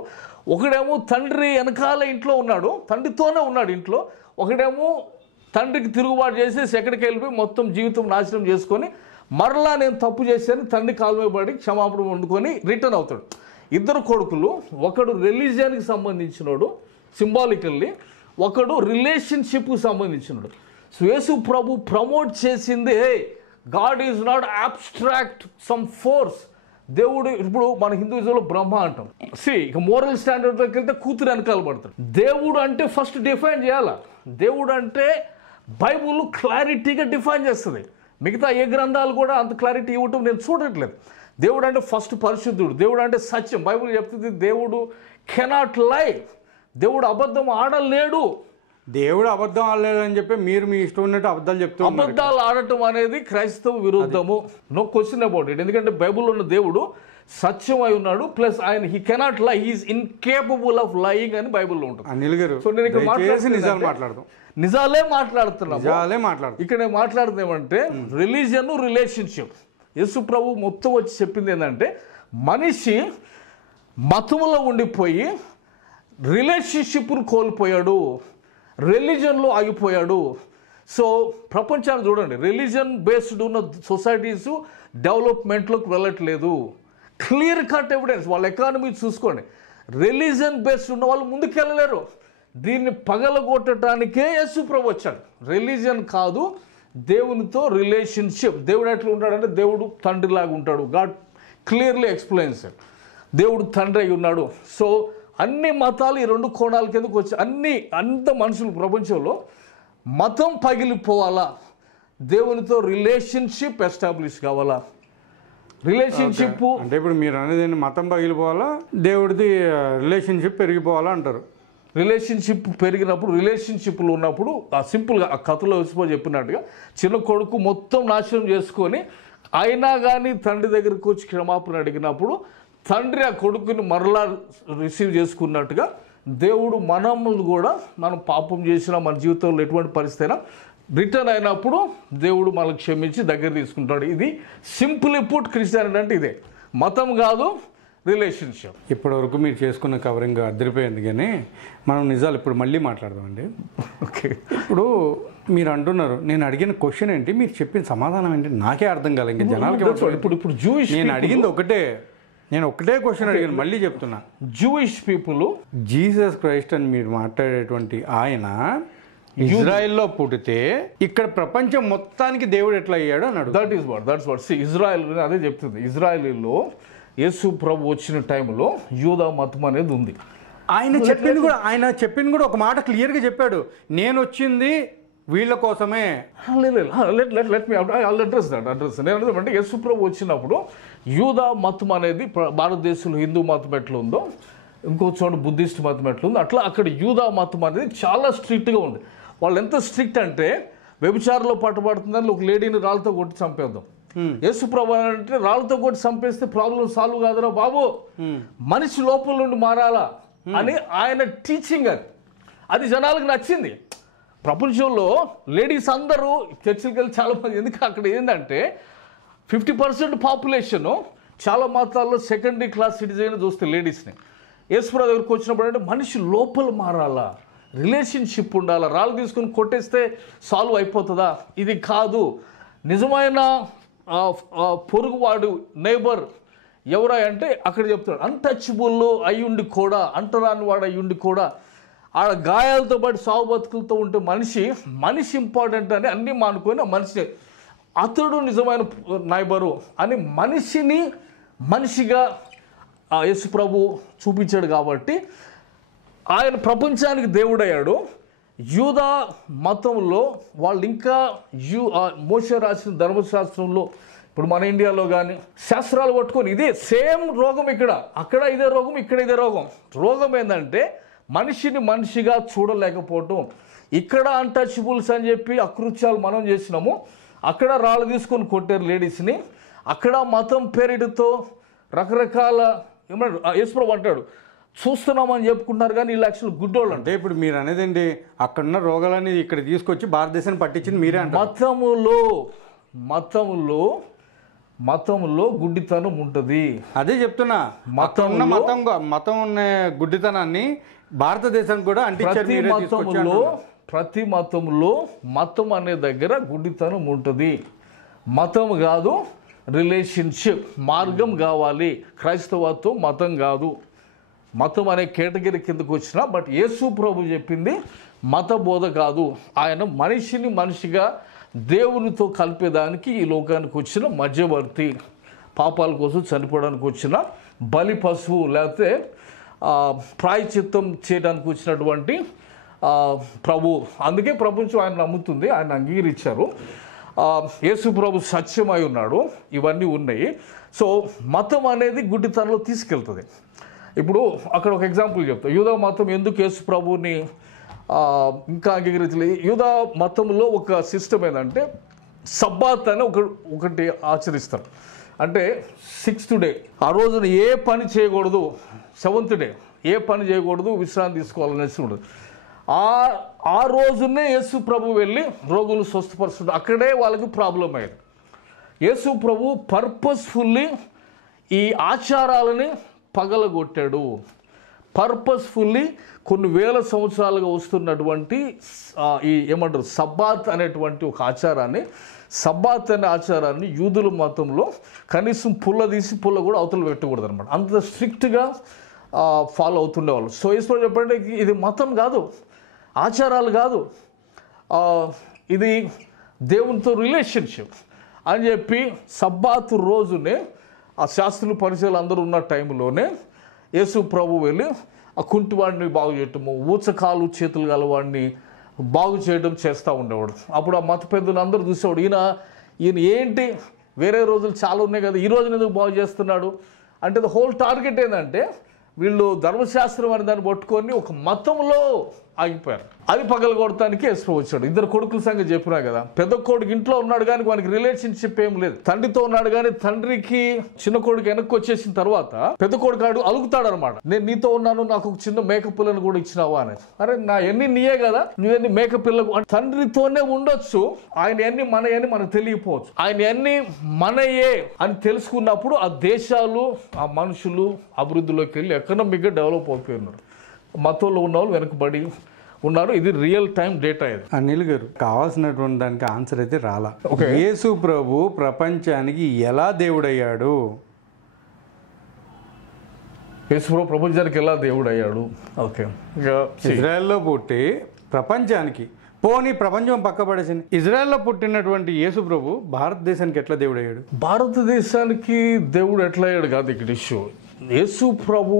ఒకడేమో తండ్రి వెనకాల ఇంట్లో ఉన్నాడు, తండ్రితోనే ఉన్నాడు ఇంట్లో. ఒకడేమో తండ్రికి తిరుగుబాటు చేసేసి ఎక్కడికి వెళ్ళిపోయి మొత్తం జీవితం నాశనం చేసుకొని మరలా నేను తప్పు చేశాను తండ్రి కాలు మీద పడి క్షమాపణ వండుకొని రిటర్న్ అవుతాడు. 2 కొడుకులు, ఒకడు రిలీజియన్కి సంబంధించినోడు సింబాలికల్లీ, ఒకడు రిలేషన్షిప్కి సంబంధించినడు. సో యేసు ప్రభు ప్రమోట్ చేసింది God is not abstract some force. దేవుడు ఇప్పుడు మన హిందూయిజంలో బ్రహ్మ అంటాం. ఇక మోరల్ స్టాండర్డ్ దగ్గరికి వెళ్తే కూతురు వెనకాల పడతాడు. దేవుడు అంటే ఫస్ట్ డిఫైన్ చేయాలా. దేవుడు అంటే బైబుల్ క్లారిటీగా డిఫైన్ చేస్తుంది. మిగతా ఏ గ్రంథాలు కూడా అంత క్లారిటీ ఇవ్వటం నేను చూడట్లేదు. దేవుడు అంటే ఫస్ట్ పరిశుద్ధుడు, దేవుడు అంటే సత్యం. బైబుల్ చెప్తుంది దేవుడు కెనాట్ లై, దేవుడు అబద్ధం ఆడలేడు. దేవుడు అబద్ధం ఆడలేదు అని చెప్పి మీరు మీ ఇష్టం ఉన్నట్టు అబద్ధాలు చెప్తారు. అబద్ధాలు ఆడటం అనేది క్రైస్తవ విరుద్ధము. No question about it. ఎందుకంటే బైబుల్లో ఉన్న దేవుడు సత్యం అయి ఉన్నాడు, ప్లస్ ఆయన he cannot lie, he is incapable of lying అని బైబుల్లో ఉంటుంది. అనిల్ గారు, సో నేను ఇక్కడ నిజాలే మాట్లాడుతున్నా. ఇక్కడ నేను మాట్లాడుతుంది ఏమంటే రిలీజియన్, రిలేషన్షిప్. యేసు ప్రభు మొత్తం వచ్చి చెప్పింది ఏంటంటే మనిషి మతంలో ఉండిపోయి రిలేషన్షిప్ను కోల్పోయాడు, రిలీజన్లో ఆగిపోయాడు. సో ప్రపంచాన్ని చూడండి, రిలీజన్ బేస్డ్ ఉన్న సొసైటీస్ డెవలప్మెంట్లోకి వెళ్ళట్లేదు. Clear cut evidence. వాళ్ళ ఎకానమీ చూసుకోండి, రిలీజన్ బేస్డ్ ఉన్న వాళ్ళు ముందుకెళ్ళలేరు. దీన్ని పగలగొట్టడానికే యేసు ప్రభు వచ్చాడు. రిలీజన్ కాదు, దేవునితో రిలేషన్షిప్. దేవుడు ఎట్లా ఉంటాడంటే దేవుడు తండ్రిలాగా ఉంటాడు. God clearly explains it. దేవుడు తండ్రి అయి ఉన్నాడు. సో అన్ని మతాలు ఈ 2 కోణాల కిందకు వచ్చి అంత మనుషులు ప్రపంచంలో మతం పగిలిపోవాలా, దేవునితో రిలేషన్షిప్ ఎస్టాబ్లిష్ కావాలా. రిలేషన్షిప్ అంటే ఇప్పుడు మీరు అనేది మతం పగిలిపోవాలా, దేవుడిది రిలేషన్షిప్ పెరిగిపోవాలా అంటారు. రిలేషన్షిప్ పెరిగినప్పుడు, రిలేషన్షిప్లో ఉన్నప్పుడు ఆ సింపుల్గా ఆ కథలో వచ్చిపో చెప్పినట్టుగా చిన్న కొడుకు మొత్తం నాశనం చేసుకొని అయినా కానీ తండ్రి దగ్గరికి వచ్చి క్షమాపణ అడిగినప్పుడు తండ్రి ఆ కొడుకుని మరలా రిసీవ్ చేసుకున్నట్టుగా దేవుడు మనల్ని కూడా మనం పాపం చేసినా మన జీవితంలో ఎటువంటి పరిస్థితి అయినా రిటర్న్ అయినప్పుడు దేవుడు మనల్ని క్షమించి దగ్గర తీసుకుంటాడు. ఇది సింపుల్ పుట్ క్రిస్టియానిటీ అంటే ఇదే, మతం కాదు, రిలేషన్షిప్. ఇప్పటి వరకు మీరు చేసుకున్న కవరింగ్ అదిరిపోయింది, కానీ మనం నిజాలు ఇప్పుడు మళ్ళీ మాట్లాడదామండి. ఓకే. ఇప్పుడు మీరు అంటున్నారు, నేను అడిగిన క్వశ్చన్ ఏంటి, మీరు చెప్పిన సమాధానం ఏంటి నాకే అర్థం కాలేదు. ఇంకా జనాలకి ఇప్పుడు జూయిష్, నేను అడిగింది ఒకటే క్వశ్చన్ అడిగాను, మళ్ళీ చెప్తున్నా. జూయిష్ పీపుల్ జీసస్ క్రైస్ట్ అని మీరు మాట్లాడేటువంటి ఆయన ఇజ్రాయెల్లో పుట్టితే ఇక్కడ ప్రపంచం మొత్తానికి దేవుడు ఎట్లా అయ్యాడు అన్నాడు. దట్స్ వాట్ ఇజ్రాయెల్ అదే చెప్తుంది. ఇజ్రాయెల్లో యేసు ప్రభు వచ్చిన టైంలో యూదా మతం అనేది ఉంది. ఆయన చెప్పింది కూడా ఒక మాట క్లియర్గా చెప్పాడు, నేను వచ్చింది వీళ్ళ కోసమే. అంటే యేసు ప్రభు వచ్చినప్పుడు యూదా మతం అనేది భారతదేశంలో హిందూ మతం ఎట్లా ఉందో ఇంకో చోట బుద్ధిస్ట్ మతం ఎట్లా ఉందో అట్లా అక్కడ యూదా మతం అనేది చాలా స్ట్రిక్ట్గా ఉంది. వాళ్ళు ఎంత స్ట్రిక్ట్ అంటే వ్యభిచారంలో పట్టుబడుతుందని ఒక లేడీని రాళ్ళతో కొట్టి చంపేద్దాం. యేసు ప్రభు అంటే రాళ్ళతో కొట్టి చంపేస్తే ప్రాబ్లం సాల్వ్ కాదురా బాబు, మనిషి లోపల నుండి మారాలా అని ఆయన టీచింగ్. అది జనాలకు నచ్చింది. ప్రపంచంలో లేడీస్ అందరూ చర్చిలకు వెళ్ళి చాలా మంది, ఎందుకు అక్కడ ఏంటంటే 50% పాపులేషన్ చాలా మతాల్లో సెకండరీ క్లాస్ సిటిజన్ చూస్తే లేడీస్ని యేసుప్రభు దగ్గరికి వచ్చినప్పుడు అంటే మనిషి లోపల మారాలా, రిలేషన్షిప్ ఉండాలా. రాళ్ళు తీసుకుని కొట్టేస్తే సాల్వ్ అయిపోతుందా? ఇది కాదు. నిజమైన పొరుగువాడు నైబర్ ఎవరా అంటే అక్కడ చెప్తాడు, అన్టచబుల్ అయ్యుండి కూడా, అంటరాని వాడు అయ్యుండి కూడా ఆడ గాయాలతో పాటు సాగు బతుకులతో ఉంటే మనిషి ఇంపార్టెంట్ అని అన్నీ మానుకొని ఆ మనిషి అతడు నిజమైన నైబరు అని మనిషిగా యేసు ప్రభు చూపించాడు. కాబట్టి ఆయన ప్రపంచానికి దేవుడయ్యాడు. యూదా మతంలో వాళ్ళు ఇంకా మోషే రాసిన ధర్మశాస్త్రంలో, ఇప్పుడు మన ఇండియాలో కానీ శాస్త్రాలు పట్టుకొని ఇదే సేమ్ రోగం, అక్కడ ఇదే రోగం, ఇక్కడ ఇదే రోగం. రోగం ఏంటంటే మనిషిగా చూడలేకపోవటం. ఇక్కడ అన్టచబుల్స్ అని చెప్పి అకృత్యాలు మనం చేసినాము, అక్కడ రాళ్ళు తీసుకొని కొట్టారు లేడీస్ని, అక్కడ మతం పేరిటతో రకరకాల ఏమన్నాడు యేసుప్రభు అంటాడు చూస్తున్నామని చెప్పుకుంటున్నారు కానీ వీళ్ళు యాక్చువల్ గుడ్డోళ్ళు. అంటే ఇప్పుడు మీరు అనేదండి అక్కడున్న రోగాలని ఇక్కడ తీసుకొచ్చి భారతదేశాన్ని పట్టించింది మీరే అంటే. మతంలో గుడ్డితనం ఉంటుంది. అదే చెప్తున్నా, మతం ఉన్న గుడ్డితనాన్ని భారతదేశానికి కూడా అంటించారు. ప్రతి మతంలో మతం అనే దగ్గర గుడ్డితనం ఉంటుంది. మతం కాదు, రిలేషన్షిప్, మార్గం కావాలి. క్రైస్తవత్వం మతం కాదు. మతం అనే కేటగిరీ కిందకు వచ్చిన, బట్ యేసు ప్రభు చెప్పింది మత బోధ కాదు. ఆయన మనిషిగా దేవునితో కలిపేదానికి ఈ లోకానికి వచ్చిన మధ్యవర్తి, పాపాల కోసం చనిపోవడానికి వచ్చిన బలి పశువు, లేకపోతే ప్రాయశ్చిత్తం చేయడానికి వచ్చినటువంటి ప్రభు. అందుకే ప్రపంచం ఆయన నమ్ముతుంది, ఆయన అంగీకరించారు. యేసు ప్రభు సత్యమై ఉన్నాడు, ఇవన్నీ ఉన్నాయి. సో మతం అనేది గుడ్డితనంలో తీసుకెళ్తుంది. ఇప్పుడు అక్కడ ఒక ఎగ్జాంపుల్ చెప్తా. యూదా మతం ఎందుకు యేసు ప్రభుని ఇంకా అంగీకరించలేదు? యూదా మతంలో ఒక సిస్టమ్ ఏంటంటే సబ్బాత్ అని ఒకటి ఆచరిస్తారు. అంటే 6th డే, ఆ రోజున ఏ పని చేయకూడదు. 7th డే ఏ పని చేయకూడదు, విశ్రాంతి తీసుకోవాలనేసి ఉండదు. ఆ రోజునే యేసు ప్రభు వెళ్ళి రోగులు స్వస్థపరుస్తుంది. అక్కడే వాళ్ళకి ప్రాబ్లం అయ్యేది. యేసు ప్రభు పర్పస్ఫుల్లీ ఈ ఆచారాలని పగలగొట్టాడు. పర్పస్ఫుల్లీ కొన్ని వేల సంవత్సరాలుగా వస్తున్నటువంటి ఈ ఏమంటారు సబ్బాత్ అనేటువంటి ఒక ఆచారాన్ని, సబ్బాత్ అనే ఆచారాన్ని యూదుల మతంలో కనీసం పుల్ల కూడా అవతల పెట్టకూడదు అనమాట. అంత స్ట్రిక్ట్గా ఫాలో అవుతుండేవాళ్ళు. సో యేసు చెప్పండి, ఇది మతం కాదు, ఆచారాలు కాదు, ఇది దేవునితో రిలేషన్షిప్ అని చెప్పి సబ్బాతు రోజునే ఆ శాస్త్రులు పరిచయాలు అందరూ ఉన్న టైంలోనే యేసు ప్రభు వెళ్ళి ఆ కుంటివాడిని బాగు చేయటము, ఊచకాలు చేతులు గలవాడిని బాగు చేయడం చేస్తూ ఉండేవాడు. అప్పుడు ఆ మత పెద్దలు అందరూ చూసేవాడు, ఈయన ఏంటి వేరే రోజులు చాలా ఉన్నాయి కదా, ఈ రోజున ఎందుకు బాగు చేస్తున్నాడు అంటే ద హోల్ టార్గెట్ ఏంటంటే వీళ్ళు ధర్మశాస్త్రం అని దాన్ని పట్టుకొని ఒక మతంలో ఆగిపోయారు. అది పగలగొడటానికి యేసు వచ్చాడు. 2 కొడుకుల సంగతి చెప్పినా కదా. పెద్ద కొడుకు ఇంట్లో ఉన్నాడు కానీ వానికి రిలేషన్షిప్ ఏం లేదు. తండ్రితో ఉన్నాడు కానీ తండ్రికి చిన్న కొడుకు వెనక్కి వచ్చేసిన తర్వాత పెద్ద కొడుకు అలుగుతాడు అనమాట, నేను నీతో ఉన్నాను, నాకు ఒక చిన్న మేకపిల్లను కూడా ఇచ్చినావా అని. అరే నా ఎన్ని నీయే కదా, నువ్వెన్ని మేకపిల్లకు. తండ్రితోనే ఉండొచ్చు, ఆయన ఎన్ని మనయని మనకు తెలియకపోవచ్చు. ఆయన ఎన్ని మనయే అని తెలుసుకున్నప్పుడు ఆ దేశాలు, ఆ మనుషులు అభివృద్ధిలోకి వెళ్ళి ఎకనామిక్గా డెవలప్ అయిపోయినారు. మతంలో ఉన్న వాళ్ళు వెనకబడి ఉన్నారు. ఇది రియల్ టైం డేటా. ఇది అనిల్ గారు కావాల్సినటువంటి దానికి ఆన్సర్ అయితే రాలా. యేసు ప్రభు ప్రపంచానికి ఎలా దేవుడయ్యాడు? యేసు ప్రభు ప్రపంచానికి ఎలా దేవుడయ్యాడు? ఓకే, ఇజ్రాయెల్లో పుట్టి ప్రపంచానికి, పోనీ ప్రపంచం పక్కపడేసింది, ఇజ్రాయెల్లో పుట్టినటువంటి యేసు ప్రభు భారతదేశానికి ఎట్లా దేవుడయ్యాడు? భారతదేశానికి దేవుడు ఎట్లా అయ్యాడు కాదు ఇక్కడ ఇష్యూ. యేసు ప్రభు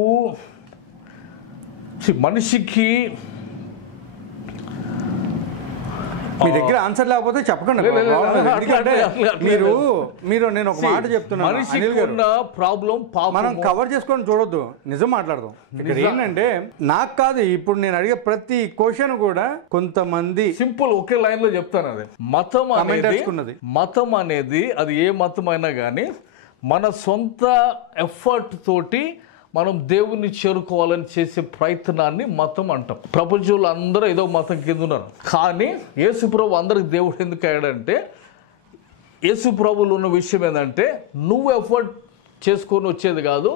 మనిషికి, మీ దగ్గర ఆన్సర్ లేకపోతే చెప్పకండి. ఎందుకంటే మీరు నేను ఒక మాట చెప్తున్నాను, ప్రాబ్లం మనం కవర్ చేసుకొని చూడొద్దు, నిజం మాట్లాడదాం. ఇక్కడ ఏంటంటే నాకు కాదు, ఇప్పుడు నేను అడిగే ప్రతి క్వశ్చన్ కూడా కొంతమంది సింపుల్ ఒకే లైన్ లో చెప్తాను. అదే మతం అనేది అది ఏ మతం అయినా కానీ మన సొంత ఎఫర్ట్ తోటి మనం దేవుణ్ణి చేరుకోవాలని చేసే ప్రయత్నాన్ని మతం అంటాం. ప్రపంచంలో అందరూ ఏదో మతం కింద ఉన్నారు. కానీ యేసు ప్రభు అందరికి దేవుడు ఎందుకు అయ్యాడంటే యేసు ప్రభువులో ఉన్న విషయం ఏంటంటే నువ్వు ఎఫర్ట్ చేసుకొని వచ్చేది కాదు,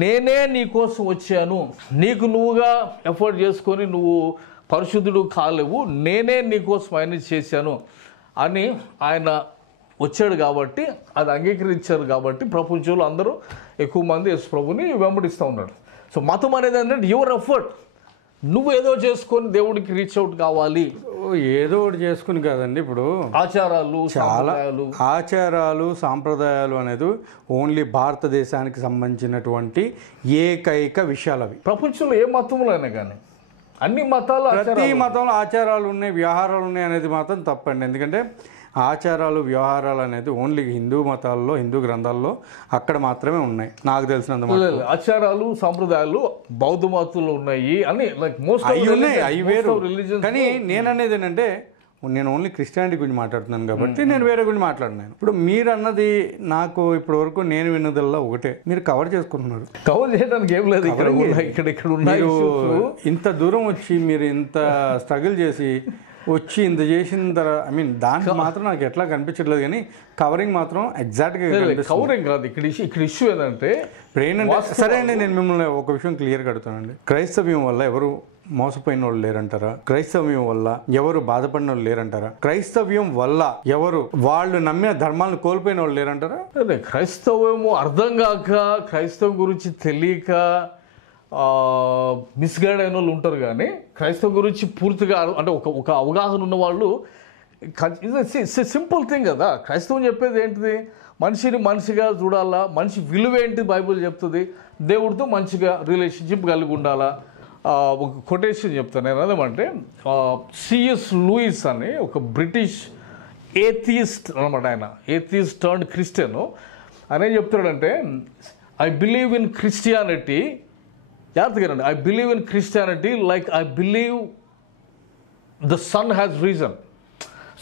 నేనే నీ కోసం వచ్చాను, నీకు నువ్వుగా ఎఫర్ట్ చేసుకొని నువ్వు పరిశుద్ధుడు కాలేవు, నేనే నీ కోసం ఆయన చేశాను అని ఆయన వచ్చాడు కాబట్టి, అది అంగీకరించారు కాబట్టి ప్రపంచంలో అందరూ ఎక్కువ మంది యేసు ప్రభుని వెంబడిస్తూ ఉన్నారు. సో మతం అనేది ఏంటంటే యువర్ ఎఫర్ట్, నువ్వు ఏదో చేసుకొని దేవుడికి రీచ్ అవుట్ కావాలి. ఏదో ఒకటి చేసుకుని కాదండి, ఇప్పుడు ఆచారాలు ఆచారాలు సాంప్రదాయాలు అనేది ఓన్లీ భారతదేశానికి సంబంధించినటువంటి ఏకైక విషయాలు అవి. ప్రపంచంలో ఏ మతంలో అయినా కానీ అన్ని మతాలు ప్రతి మతంలో ఆచారాలు ఉన్నాయి, వ్యవహారాలు ఉన్నాయి అనేది మాత్రం తప్పండి. ఎందుకంటే ఆచారాలు వ్యవహారాలు అనేది ఓన్లీ హిందూ మతాల్లో, హిందూ గ్రంథాల్లో అక్కడ మాత్రమే ఉన్నాయి నాకు తెలిసినంత. ఆచారాలు సాంప్రదాయాలు బౌద్ధ మతంలో ఉన్నాయి అని లైక్ మోస్ట్ అవి ఉన్నాయి, అవి వేరు. కానీ నేను అనేది ఏంటంటే నేను ఓన్లీ క్రిస్టియానిటీ గురించి మాట్లాడుతున్నాను కాబట్టి నేను వేరే గురించి మాట్లాడినాను. ఇప్పుడు మీరు అన్నది నాకు ఇప్పటి వరకు నేను విన్నదల్లా ఒకటే, మీరు కవర్ చేసుకుంటున్నారు. కవర్ చేయడానికి ఏం లేదు, ఇక్కడ ఉన్నాయి. ఇంత దూరం వచ్చి మీరు ఇంత స్ట్రగుల్ చేసి వచ్చి ఇంత చేసిన తర్వాత ఐ మీన్ దానికి మాత్రం నాకు ఎట్లా కనిపించట్లేదు, కానీ కవరింగ్ మాత్రం ఎగ్జాక్ట్గా కవరింగ్ కాదు. ఇక్కడ ఇష్యూ ఏంటంటే ఇప్పుడు ఏంటంటే, సరే అండి నేను మిమ్మల్ని ఒక విషయం క్లియర్గా అడుగుతానండి. క్రైస్తవ్యం వల్ల ఎవరు మోసపోయిన వాళ్ళు లేరంటారా? క్రైస్తవ్యం వల్ల ఎవరు బాధపడిన వాళ్ళు లేరంటారా? క్రైస్తవ్యం వల్ల ఎవరు వాళ్ళు నమ్మిన ధర్మాలను కోల్పోయిన వాళ్ళు లేరంటారా? క్రైస్తవ్యము అర్థం కాక, క్రైస్తవం గురించి తెలియక మిస్గైడ్ అయిన వాళ్ళు ఉంటారు, కానీ క్రైస్తవం గురించి పూర్తిగా అంటే ఒక అవగాహన ఉన్న వాళ్ళు, సింపుల్ థింగ్ కదా. క్రైస్తవం చెప్పేది ఏంటిది? మనిషిని మనిషిగా చూడాలా, మనిషి విలువ ఏంటి బైబిల్ చెప్తుంది, దేవుడితో మంచిగా రిలేషన్షిప్ కలిగి ఉండాలా. ఒక కొటేషన్ చెప్తాను నేను, ఏమంటే సిఎస్ లూయిస్ అని ఒక బ్రిటిష్ ఏథియిస్ట్ అనమాట, ఆయన ఏథియిస్ట్ టర్న్డ్ క్రిస్టియన్. ఆయన ఏం చెప్తాడంటే, ఐ బిలీవ్ ఇన్ క్రిస్టియానిటీ, జాగ్రత్తగానండి, I believe in Christianity like I believe the sun has risen.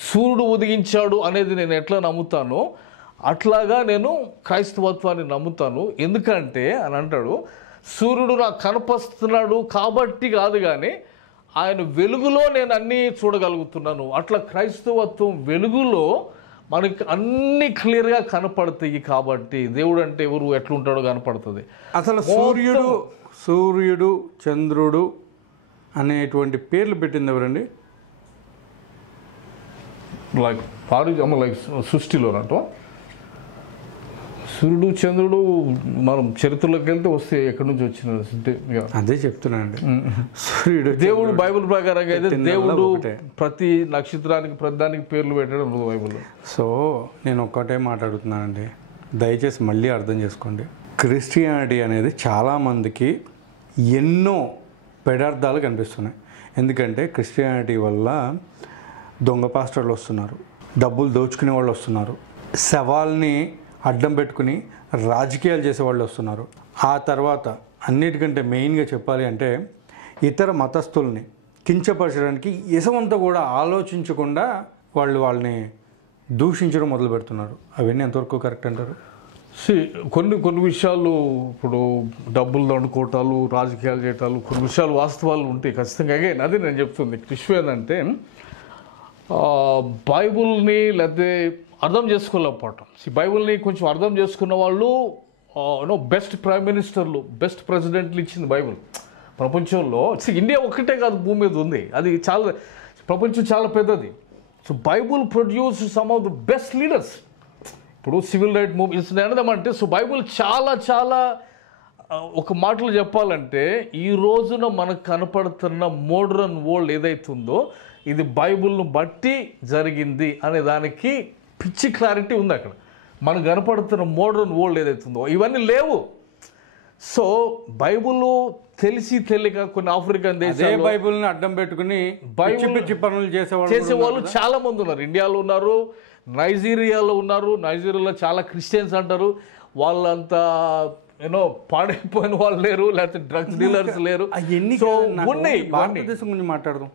సూర్యుడు ఉదయించాడు అనేది నేను ఎట్లా నమ్ముతానో అట్లాగా నేను క్రైస్తవత్వాన్ని నమ్ముతాను. ఎందుకంటే అని అంటాడు, సూర్యుడు నాకు కనపస్తున్నాడు కాబట్టి కాదు, కానీ ఆయన వెలుగులో నేను అన్నీ చూడగలుగుతున్నాను. అట్లా క్రైస్తవత్వం వెలుగులో మనకి అన్ని క్లియర్గా కనపడతాయి కాబట్టి దేవుడు అంటే ఎవరు, ఎట్లుంటాడో కనపడుతుంది. అసలు సూర్యుడు చంద్రుడు అనేటువంటి పేర్లు పెట్టింది ఎవరండి? లైక్ లైక్ సృష్టిలోనంట సూర్యుడు చంద్రుడు మనం చరిత్రలోకి వెళ్తే వస్తే ఎక్కడి నుంచి వచ్చిన అదే చెప్తున్నానండి. సూర్యుడు దేవుడు బైబిల్ ప్రకారంగా అయితే దేవుడు ప్రతి నక్షత్రానికి ప్రతిదానికి పేర్లు పెట్టడం ఉండదు బైబిల్లో. సో నేను ఒక్కటే మాట్లాడుతున్నానండి, దయచేసి మళ్ళీ అర్థం చేసుకోండి. క్రిస్టియానిటీ అనేది చాలామందికి ఎన్నో పెడార్థాలు కనిపిస్తున్నాయి. ఎందుకంటే క్రిస్టియానిటీ వల్ల దొంగ పాస్టర్లు వస్తున్నారు, డబ్బులు దోచుకునే వాళ్ళు వస్తున్నారు, శవాల్ని అడ్డం పెట్టుకుని రాజకీయాలు చేసేవాళ్ళు వస్తున్నారు. ఆ తర్వాత అన్నిటికంటే మెయిన్గా చెప్పాలి అంటే ఇతర మతస్థుల్ని కించపరచడానికి ఇసమంతా కూడా ఆలోచించకుండా వాళ్ళని దూషించడం మొదలు పెడుతున్నారు. అవన్నీ ఎంతవరకు కరెక్ట్ అంటారు? కొన్ని విషయాలు, ఇప్పుడు డబ్బులు దండుకోవటాలు, రాజకీయాలు చేయటాలు, కొన్ని విషయాలు వాస్తవాలు ఉంటాయి ఖచ్చితంగా. అదే నేను చెప్తుంది. ఇష్యూ ఏంటంటే బైబుల్ని లేకపోతే అర్థం చేసుకోలేకపోవటం. బైబుల్ని కొంచెం అర్థం చేసుకున్న వాళ్ళు బెస్ట్ ప్రైమ్ మినిస్టర్లు, బెస్ట్ ప్రెసిడెంట్లు ఇచ్చింది బైబుల్. ప్రపంచంలో ఇండియా ఒక్కటే కాదు భూమి మీద ఉంది, అది చాలా ప్రపంచం చాలా పెద్దది. So Bible produce some of the best leaders. ఇప్పుడు సివిల్ రైట్ మూవ్మెంట్స్ అనడమంటే, సో బైబుల్ చాలా చాలా ఒక మాటలు చెప్పాలంటే ఈ రోజున మనకు కనపడుతున్న మోడర్న్ వరల్డ్ ఏదైతుందో ఇది బైబుల్ను బట్టి జరిగింది అనే దానికి పిచ్చి క్లారిటీ ఉంది అక్కడ. మనకు కనపడుతున్న మోడర్న్ వరల్డ్ ఏదైతుందో ఇవన్నీ లేవు. సో బైబుల్ తెలిసి తెలియక కొన్ని ఆఫ్రికన్ దేశాలు బైబుల్ని అడ్డం పెట్టుకుని పిచ్చి పనులు చేసేవాళ్ళు చాలా మంది ఉన్నారు. ఇండియాలో ఉన్నారు, నైజీరియాలో ఉన్నారు. నైజీరియాలో చాలా క్రిస్టియన్స్ అంటారు, వాళ్ళంతా పాడైపోయిన వాళ్ళు లేరు, లేకపోతే డ్రగ్స్ డీలర్స్ లేరు. భారతదేశం గురించి మాట్లాడదాం,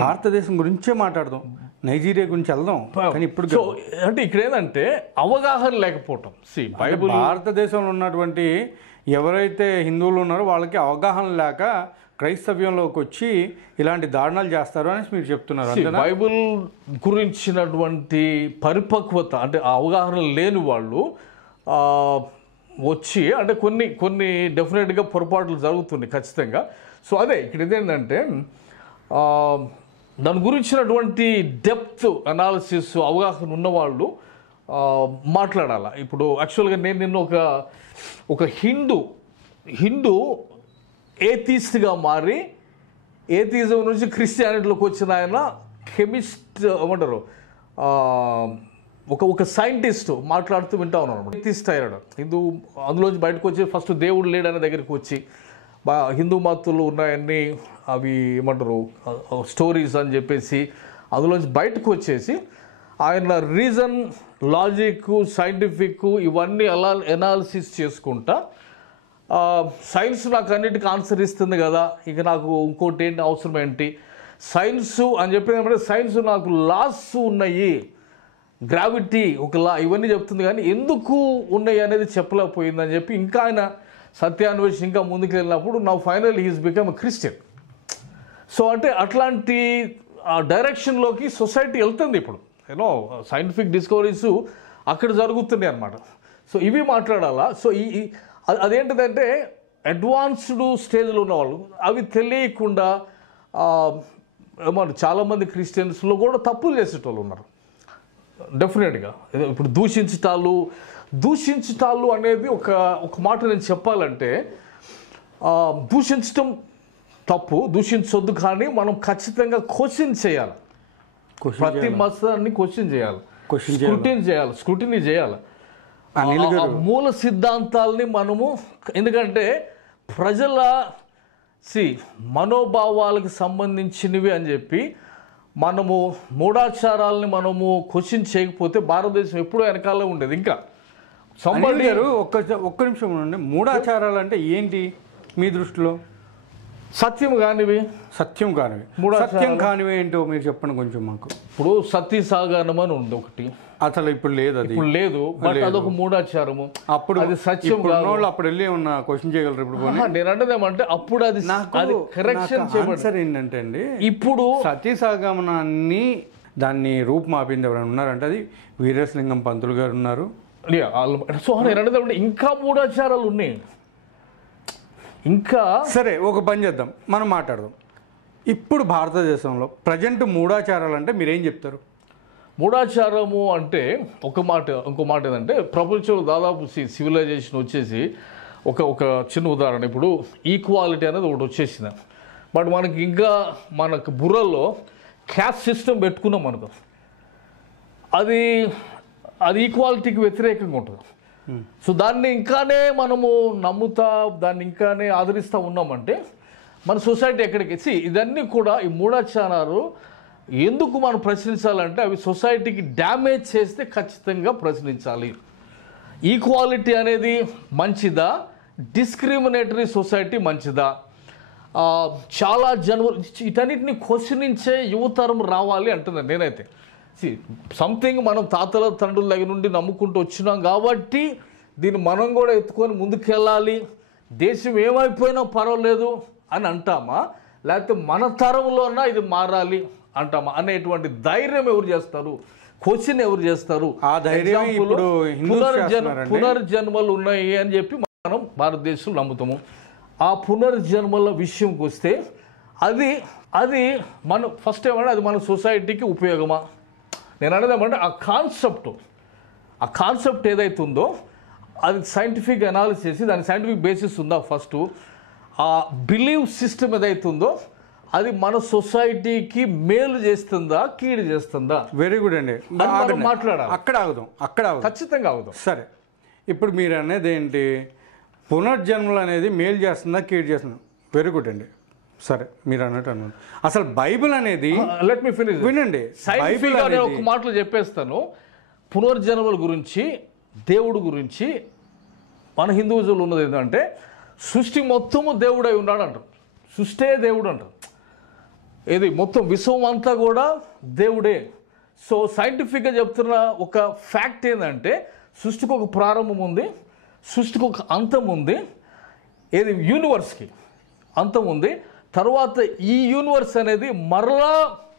భారతదేశం గురించే మాట్లాడదాం, నైజీరియా గురించి వెళ్దాం. కానీ ఇప్పుడు అంటే ఇక్కడ ఏంటంటే అవగాహన లేకపోవటం. బైబుల్ భారతదేశంలో ఉన్నటువంటి ఎవరైతే హిందువులు ఉన్నారో వాళ్ళకి అవగాహన లేక క్రైస్తవ్యంలోకి వచ్చి ఇలాంటి దారుణాలు చేస్తారు అని మీరు చెప్తున్నారు. బైబుల్ గురించినటువంటి పరిపక్వత అంటే అవగాహన లేని వాళ్ళు వచ్చి అంటే కొన్ని కొన్ని డెఫినెట్గా పొరపాట్లు జరుగుతున్నాయి ఖచ్చితంగా. సో అదే ఇక్కడ ఇదేంటంటే దాని గురించినటువంటి డెప్త్ అనాలిసిస్ అవగాహన ఉన్నవాళ్ళు మాట్లాడాలి. ఇప్పుడు యాక్చువల్గా నేను నిన్న ఒక హిందూ ఏథీస్ట్గా మారి ఏథీజం నుంచి క్రిస్టియానిటీలోకి వచ్చిన ఆయన కెమిస్ట్ ఏమంటారు ఒక సైంటిస్ట్ మాట్లాడుతూ వింటా ఉన్నాను. ఏథీస్ట్ అయ్యాడు హిందూ, అందులోంచి బయటకు వచ్చి ఫస్ట్ దేవుడు లేడనే దగ్గరికి వచ్చి హిందూ మతాలు ఉన్నాయన్నీ అవి ఏమంటారు స్టోరీస్ అని చెప్పేసి అందులోంచి బయటకు వచ్చేసి ఆయన రీజన్, లాజిక్, సైంటిఫిక్ ఇవన్నీ అలా ఎనాలిసిస్ చేసుకుంటా సైన్స్ నాకు అన్నిటికీ ఆన్సర్ ఇస్తుంది కదా, ఇక నాకు ఇంకోటి ఏంటి అవసరం ఏంటి, సైన్స్ అని చెప్పినప్పుడు సైన్స్ నాకు లాస్ ఉన్నాయి, గ్రావిటీ ఒక లా ఇవన్నీ చెప్తుంది, కానీ ఎందుకు ఉన్నాయి అనేది చెప్పలేకపోయిందని చెప్పి ఇంకా ఆయన సత్యాన్వేషణ ఇంకా ముందుకు వెళ్ళినప్పుడు నా final he's become a Christian. So అంటే అట్లాంటి డైరెక్షన్లోకి సొసైటీ వెళ్తుంది ఇప్పుడు. యూనో సైంటిఫిక్ డిస్కవరీస్ అక్కడ జరుగుతున్నాయి అన్నమాట. సో ఇవి మాట్లాడాలా. సో అదేంటిదంటే అడ్వాన్స్డ్ స్టేజ్లో ఉన్నవాళ్ళు అవి తెలియకుండా ఏమంటారు చాలామంది క్రిస్టియన్స్లో కూడా తప్పులు చేసేటోళ్ళు ఉన్నారు డెఫినెట్గా. ఇప్పుడు దూషించటాలు అనేది ఒక మాట నేను చెప్పాలంటే దూషించటం తప్పు, దూషించొద్దు, కానీ మనం ఖచ్చితంగా క్వశ్చన్ చేయాలి. ప్రతి మతాన్ని క్వశ్చన్ చేయాలి, స్క్రూటినీ చేయాలి. మూల సిద్ధాంతాలని మనము, ఎందుకంటే ప్రజల మనోభావాలకు సంబంధించినవి అని చెప్పి మనము మూఢాచారాలని మనము క్వశ్చన్ చేయకపోతే భారతదేశం ఎప్పుడూ వెనకాలే ఉండేది. ఇంకా గారు ఒక్క నిమిషం ఉండండి. మూఢాచారాలు అంటే ఏంటి మీ దృష్టిలో? సత్యం కానివి సత్యం కానివి ఏంటో మీరు చెప్పండి కొంచెం మాకు. ఇప్పుడు సతీ సాగనం అని ఉంది ఒకటి, అసలు ఇప్పుడు లేదు, అది ఇప్పుడు లేదు, బట్ అదొక మూఢాచారము. అప్పుడు అది సత్యం కాదు. అప్పుడు వెళ్ళి ఉన్న క్వశ్చన్ చేయగలరు. ఇప్పుడు నేను అంటేదేమంటే అప్పుడు అది కరెక్షన్ చేయబడి ఏంటంటే అండి, ఇప్పుడు సతీ సాగమనాన్ని దాన్ని రూపుమాపింది ఎవరైనా ఉన్నారంటే అది వీరేశలింగం పంతులు గారు ఉన్నారు. సో నేను అంటే ఇంకా మూఢాచారాలు ఉన్నాయి. ఇంకా సరే ఒక పని చేద్దాం, మనం మాట్లాడదాం. ఇప్పుడు భారతదేశంలో ప్రజెంట్ మూఢాచారాలు అంటే మీరేం చెప్తారు? మూఢాచారము అంటే ఇంకో మాట ఏంటంటే ప్రపంచంలో దాదాపు సివిలైజేషన్ వచ్చేసి ఒక చిన్న ఉదాహరణ, ఇప్పుడు ఈక్వాలిటీ అనేది ఒకటి వచ్చేసింది, బట్ మనకి ఇంకా మనకు బుర్రల్లో క్యాస్ట్ సిస్టమ్ పెట్టుకున్నాం అనుకో, అది ఈక్వాలిటీకి వ్యతిరేకంగా ఉంటుంది. సో దాన్ని ఇంకానే మనము నమ్ముతా, దాన్ని ఇంకానే ఆదరిస్తూ ఉన్నామంటే మన సొసైటీ ఎక్కడికి ఇదన్నీ కూడా ఈ మూఢాచారాలు ఎందుకు మనం ప్రశ్నించాలంటే అవి సొసైటీకి డ్యామేజ్ చేస్తే ఖచ్చితంగా ప్రశ్నించాలి. ఈక్వాలిటీ అనేది మంచిదా, డిస్క్రిమినేటరీ సొసైటీ మంచిదా, చాలా వీటన్నిటిని క్వశ్చనించే యువతరం రావాలి అంటున్నాను నేనైతే. సంథింగ్ మనం తాతల తండ్రుల దగ్గర నుండి నమ్ముకుంటూ వచ్చినాం కాబట్టి దీన్ని మనం కూడా ఎత్తుకొని ముందుకెళ్ళాలి, దేశం ఏమైపోయినా పర్వాలేదు అని అంటామా, లేకపోతే మన తరంలోనా ఇది మారాలి అంటామా అనేటువంటి ధైర్యం ఎవరు చేస్తారు, క్వశ్చన్ ఎవరు చేస్తారు? ఆ ధైర్యం ఇప్పుడు పునర్జన్మలు ఉన్నాయి అని చెప్పి మనం భారతదేశంలో నమ్ముతాము. ఆ పునర్జన్మల విషయంకి వస్తే అది మనం ఫస్ట్ ఏమన్నా అది మన సొసైటీకి ఉపయోగమా? నేను అనేది ఏమంటే ఆ కాన్సెప్ట్ ఏదైతే ఉందో అది సైంటిఫిక్ అనాలిసిస్ చేసి దాని సైంటిఫిక్ బేసిస్ ఉందా, ఫస్ట్ ఆ బిలీవ్ సిస్టమ్ ఏదైతే ఉందో అది మన సొసైటీకి మేలు చేస్తుందా, కీడు చేస్తుందా? వెరీ గుడ్ అండి, మాట్లాడాలి. అక్కడ ఆగుదాం, ఖచ్చితంగా ఆగుదాం. సరే, ఇప్పుడు మీరు అనేది ఏంటి, పునర్జన్మలు అనేది మేలు చేస్తుందా, కీడు చేస్తుందా? వెరీ గుడ్ అండి. సరే, మీరు అన్నట్టు అన్నారు. అసలు బైబిల్ అనేది లెట్ మీ ఫినిష్, వినండి. బైబిల్ ఒక మాటలో చెప్పేస్తాను. పునర్జన్మల గురించి, దేవుడు గురించి మన హిందూజులు ఉన్నది ఏంటంటే సృష్టి మొత్తము దేవుడై ఉన్నాడు అంటారు. సృష్టే దేవుడు అంటారు. ఇది మొత్తం విశ్వం అంతా కూడా దేవుడే. సో సైంటిఫిక్గా చెప్తున్న ఒక ఫ్యాక్ట్ ఏంటంటే సృష్టికి ఒక ప్రారంభం ఉంది, సృష్టికి ఒక అంతం ఉంది. ఏది యూనివర్స్కి అంతం ఉంది. తర్వాత ఈ యూనివర్స్ అనేది మరలా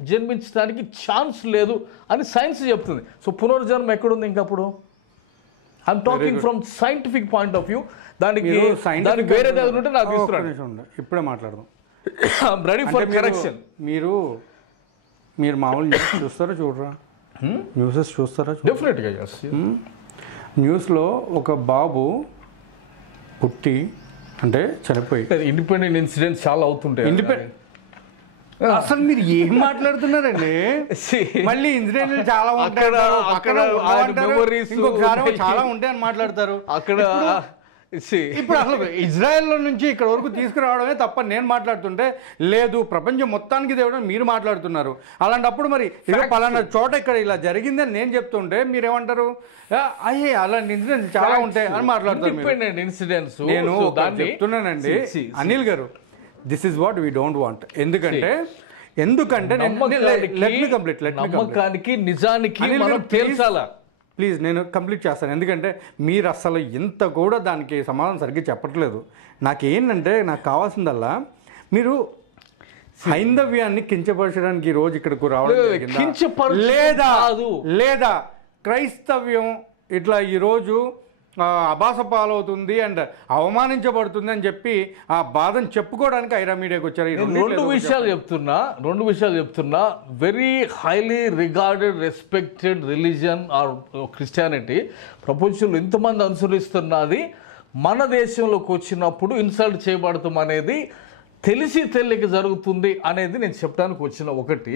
జన్మించడానికి ఛాన్స్ లేదు అని సైన్స్ చెప్తుంది. సో పునర్జన్మ ఎక్కడుంది ఇంకప్పుడు? I'm talking from scientific point of view. దానికి వేరే దగ్గర ఉంటే నాకు ఇస్తున్నాను. ఇప్పుడే మాట్లాడదాం. Ready for correction. మీరు మామూలు న్యూస్ చూస్తారా చూడరా? న్యూసెస్ చూస్తారా? డెఫినెట్గా న్యూస్లో ఒక బాబు పుట్టి అంటే చనిపోయి ఇండిపెండెంట్ ఇన్సిడెంట్స్ చాలా అవుతుంటాయి. అసలు మీరు ఏం మాట్లాడుతున్నారండి? మళ్ళీ ఇన్సిడెంట్లు చాలా ఉంటాయి, చాలా ఉంటాయని మాట్లాడతారు. అక్కడ ఇప్పుడు అసలు ఇజ్రాయెల్ నుంచి ఇక్కడ వరకు తీసుకురావడమే తప్ప నేను మాట్లాడుతుంటే లేదు ప్రపంచం మొత్తానికి తేవడం మీరు మాట్లాడుతున్నారు. అలాంటప్పుడు మరి పలానా చోట ఇక్కడ ఇలా జరిగిందని నేను చెప్తుంటే మీరేమంటారు? అయ్యే అలాంటి ఇన్సిడెంట్స్ చాలా ఉంటాయి అని మాట్లాడుతారు. ఇన్సిడెంట్స్ నేను చెప్తున్నానండి అనిల్ గారు, this is what we don't want. ఎందుకంటే నమ్మకానికి నిజానికి తేల్చాలా. ప్లీజ్ నేను కంప్లీట్ చేస్తాను. ఎందుకంటే మీరు అసలు ఇంత కూడా దానికి సమాధానం సరిగ్గా చెప్పట్లేదు. నాకేంటంటే నాకు కావాల్సిందల్లా మీరు హైందవ్యాన్ని కించపరచడానికి ఈ రోజు ఇక్కడికి రావడం లేదా క్రైస్తవ్యం ఇట్లా ఈరోజు అబాస పాలవుతుంది అండ్ అవమానించబడుతుంది అని చెప్పి ఆ బాధను చెప్పుకోవడానికి ఐరా మీడియాకి వచ్చారు. రెండు విషయాలు చెప్తున్నా. Very highly regarded respected religion are Christianity ప్రపంచంలో ఇంతమంది అనుసరిస్తున్నది మన దేశంలోకి వచ్చినప్పుడు ఇన్సల్ట్ చేయబడతాం అనేది తెలిసి తెలియక జరుగుతుంది అనేది నేను చెప్పడానికి వచ్చిన ఒకటి.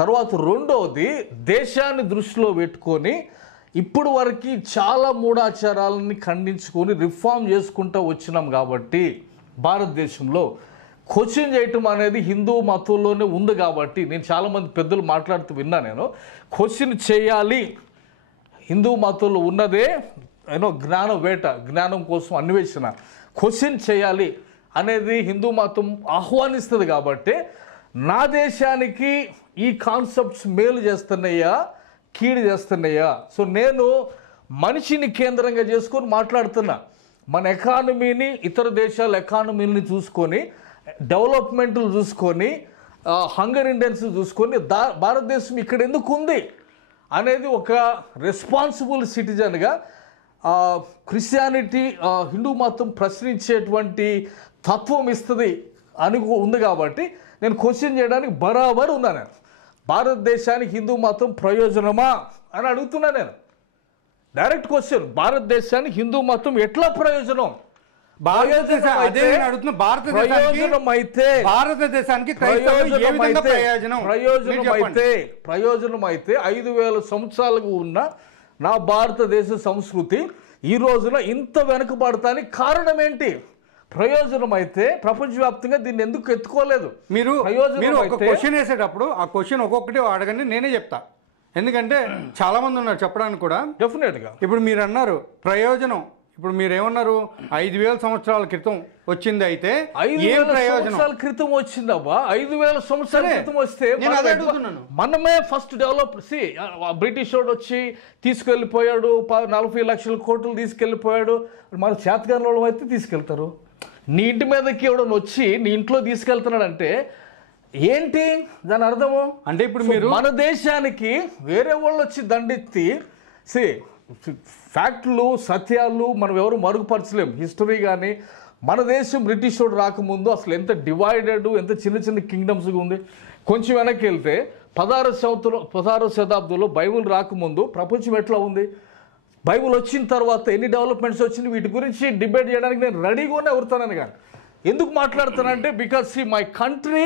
తర్వాత రెండవది దేశాన్ని దృష్టిలో పెట్టుకొని ఇప్పుడు వరకు చాలా మూఢాచారాలని ఖండించుకొని రిఫార్మ్ చేసుకుంటూ వచ్చినాం కాబట్టి భారతదేశంలో క్వశ్చన్ చేయటం అనేది హిందూ మతంలోనే ఉంది కాబట్టి నేను చాలామంది పెద్దలు మాట్లాడుతూ విన్నా. నేను క్వశ్చన్ చేయాలి, హిందూ మతంలో ఉన్నదే జ్ఞాన వేట, జ్ఞానం కోసం అన్వేషణ, క్వశ్చన్ చేయాలి అనేది హిందూ మతం ఆహ్వానిస్తుంది కాబట్టి నా దేశానికి ఈ కాన్సెప్ట్స్ మేలు చేస్తున్నాయా కీడు చేస్తున్నాయా? సో నేను మనిషిని కేంద్రంగా చేసుకొని మాట్లాడుతున్నా. మన ఎకానమీని ఇతర దేశాల ఎకానమీని చూసుకొని డెవలప్మెంట్లు చూసుకొని హంగర్ ఇండెక్స్ చూసుకొని భారతదేశం ఇక్కడ ఎందుకు ఉంది అనేది ఒక రెస్పాన్సిబుల్ సిటిజన్గా క్రిస్టియానిటీ హిందూ మతం ప్రశ్నించేటువంటి తత్వం ఇస్తుంది అని ఉంది కాబట్టి నేను క్వశ్చన్ చేయడానికి బరాబర్ ఉన్నాను. భారతదేశానికి హిందూ మతం ప్రయోజనమా అని అడుగుతున్నా నేను. డైరెక్ట్ క్వశ్చన్, భారతదేశానికి హిందూ మతం ఎట్లా ప్రయోజనం? ప్రయోజనం అయితే 5,000 సంవత్సరాలకు ఉన్న నా భారతదేశ సంస్కృతి ఈ రోజున ఇంత వెనుకబడతానికి కారణం ఏంటి? ప్రయోజనం అయితే ప్రపంచవ్యాప్తంగా దీన్ని ఎందుకు ఎత్తుకోలేదు? మీరు ఒక క్వశ్చన్ వేసేటప్పుడు ఆ క్వశ్చన్ ఒక్కొక్కటి అడగండి, నేనే చెప్తా. ఎందుకంటే చాలా మంది ఉన్నారు చెప్పడానికి కూడా. డెఫినెట్గా ఇప్పుడు మీరు అన్నారు ప్రయోజనం, ఇప్పుడు మీరేమన్నారు 5,000 సంవత్సరాల క్రితం వచ్చింది అయితే 5,000 సంవత్సరాల క్రితం వచ్చిందబ్బా. 5,000 సంవత్సరాల క్రితం వస్తే మనమే ఫస్ట్ డెవలప్. బ్రిటిష్ వాడు వచ్చి తీసుకెళ్ళిపోయాడు, 40 లక్షల కోట్లు తీసుకెళ్ళిపోయాడు. మన చేతగానులు అయితే తీసుకెళ్తారు. నీ ఇంటి మీదకి ఎవడని వచ్చి నీ ఇంట్లో తీసుకెళ్తున్నాడంటే ఏంటి దాని అర్థము? అంటే ఇప్పుడు మీరు మన దేశానికి వేరే వాళ్ళు వచ్చి దండెత్తి ఫ్యాక్ట్లు సత్యాలు మనం ఎవరు మరుగుపరచలేము. హిస్టరీ కానీ మన దేశం బ్రిటిష్ వాడు రాకముందు అసలు ఎంత డివైడెడ్, ఎంత చిన్న చిన్న కింగ్డమ్స్గా ఉంది. కొంచెం వెనక్కి వెళ్తే 16వ శతాబ్దంలో బైబుల్ రాకముందు ప్రపంచం ఎట్లా ఉంది? బైబుల్ వచ్చిన తర్వాత ఎన్ని డెవలప్మెంట్స్ వచ్చినాయి? వీటి గురించి డిబేట్ చేయడానికి నేను రెడీగానే ఎవరుతానని. కానీ ఎందుకు మాట్లాడుతానంటే because my country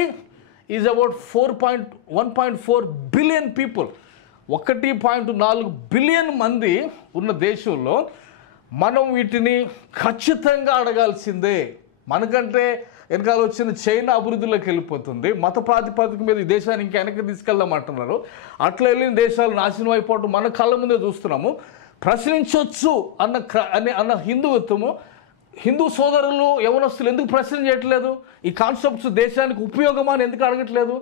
is about 1.4 billion people. 1.4 billion మంది ఉన్న దేశంలో మనం వీటిని ఖచ్చితంగా అడగాల్సిందే. మనకంటే వెనకాల వచ్చిన చైనా అభివృద్ధిలోకి వెళ్ళిపోతుంది. మత ప్రాతిపదిక మీద ఈ దేశాన్ని ఇంకా వెనక్కి తీసుకెళ్దామంటున్నారు. అట్లా వెళ్ళిన దేశాలు నాశనం అయిపోవటం మన కళ్ళ ముందే చూస్తున్నాము. ప్రశ్నించవచ్చు అన్న హిందుత్వము, హిందూ సోదరులు యవనస్తులు ఎందుకు ప్రశ్న చేయట్లేదు? ఈ కాన్సెప్ట్స్ దేశానికి ఉపయోగమా అని ఎందుకు అడగట్లేదు?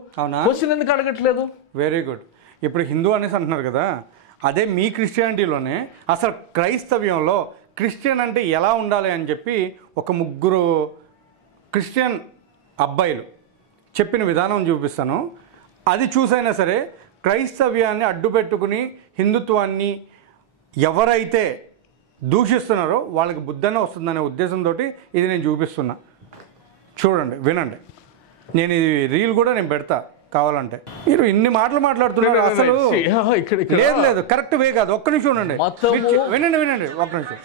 క్వశ్చన్ ఎందుకు అడగట్లేదు? Very good. ఇప్పుడు హిందూ అనేసి అంటున్నారు కదా, అదే మీ క్రిస్టియానిటీలోనే అసలు క్రైస్తవ్యంలో క్రిస్టియన్ అంటే ఎలా ఉండాలి అని చెప్పి ఒక 3 క్రిస్టియన్ అబ్బాయిలు చెప్పిన విధానం చూపిస్తాను. అది చూసైనా సరే క్రైస్తవ్యాన్ని అడ్డుపెట్టుకుని హిందుత్వాన్ని ఎవరైతే దూషిస్తున్నారో వాళ్ళకి బుద్ధన వస్తుందనే ఉద్దేశంతో ఇది నేను చూపిస్తున్నా. చూడండి, వినండి. నేను ఇది రీల్ కూడా నేను పెడతా కావాలంటే. మీరు ఇన్ని మాటలు మాట్లాడుతున్నారు, అసలు లేదు లేదు కరెక్ట్ వే కాదు. ఒక్క నిమిషం ఉండండి, వినండి వినండి ఒక్క నిమిషం.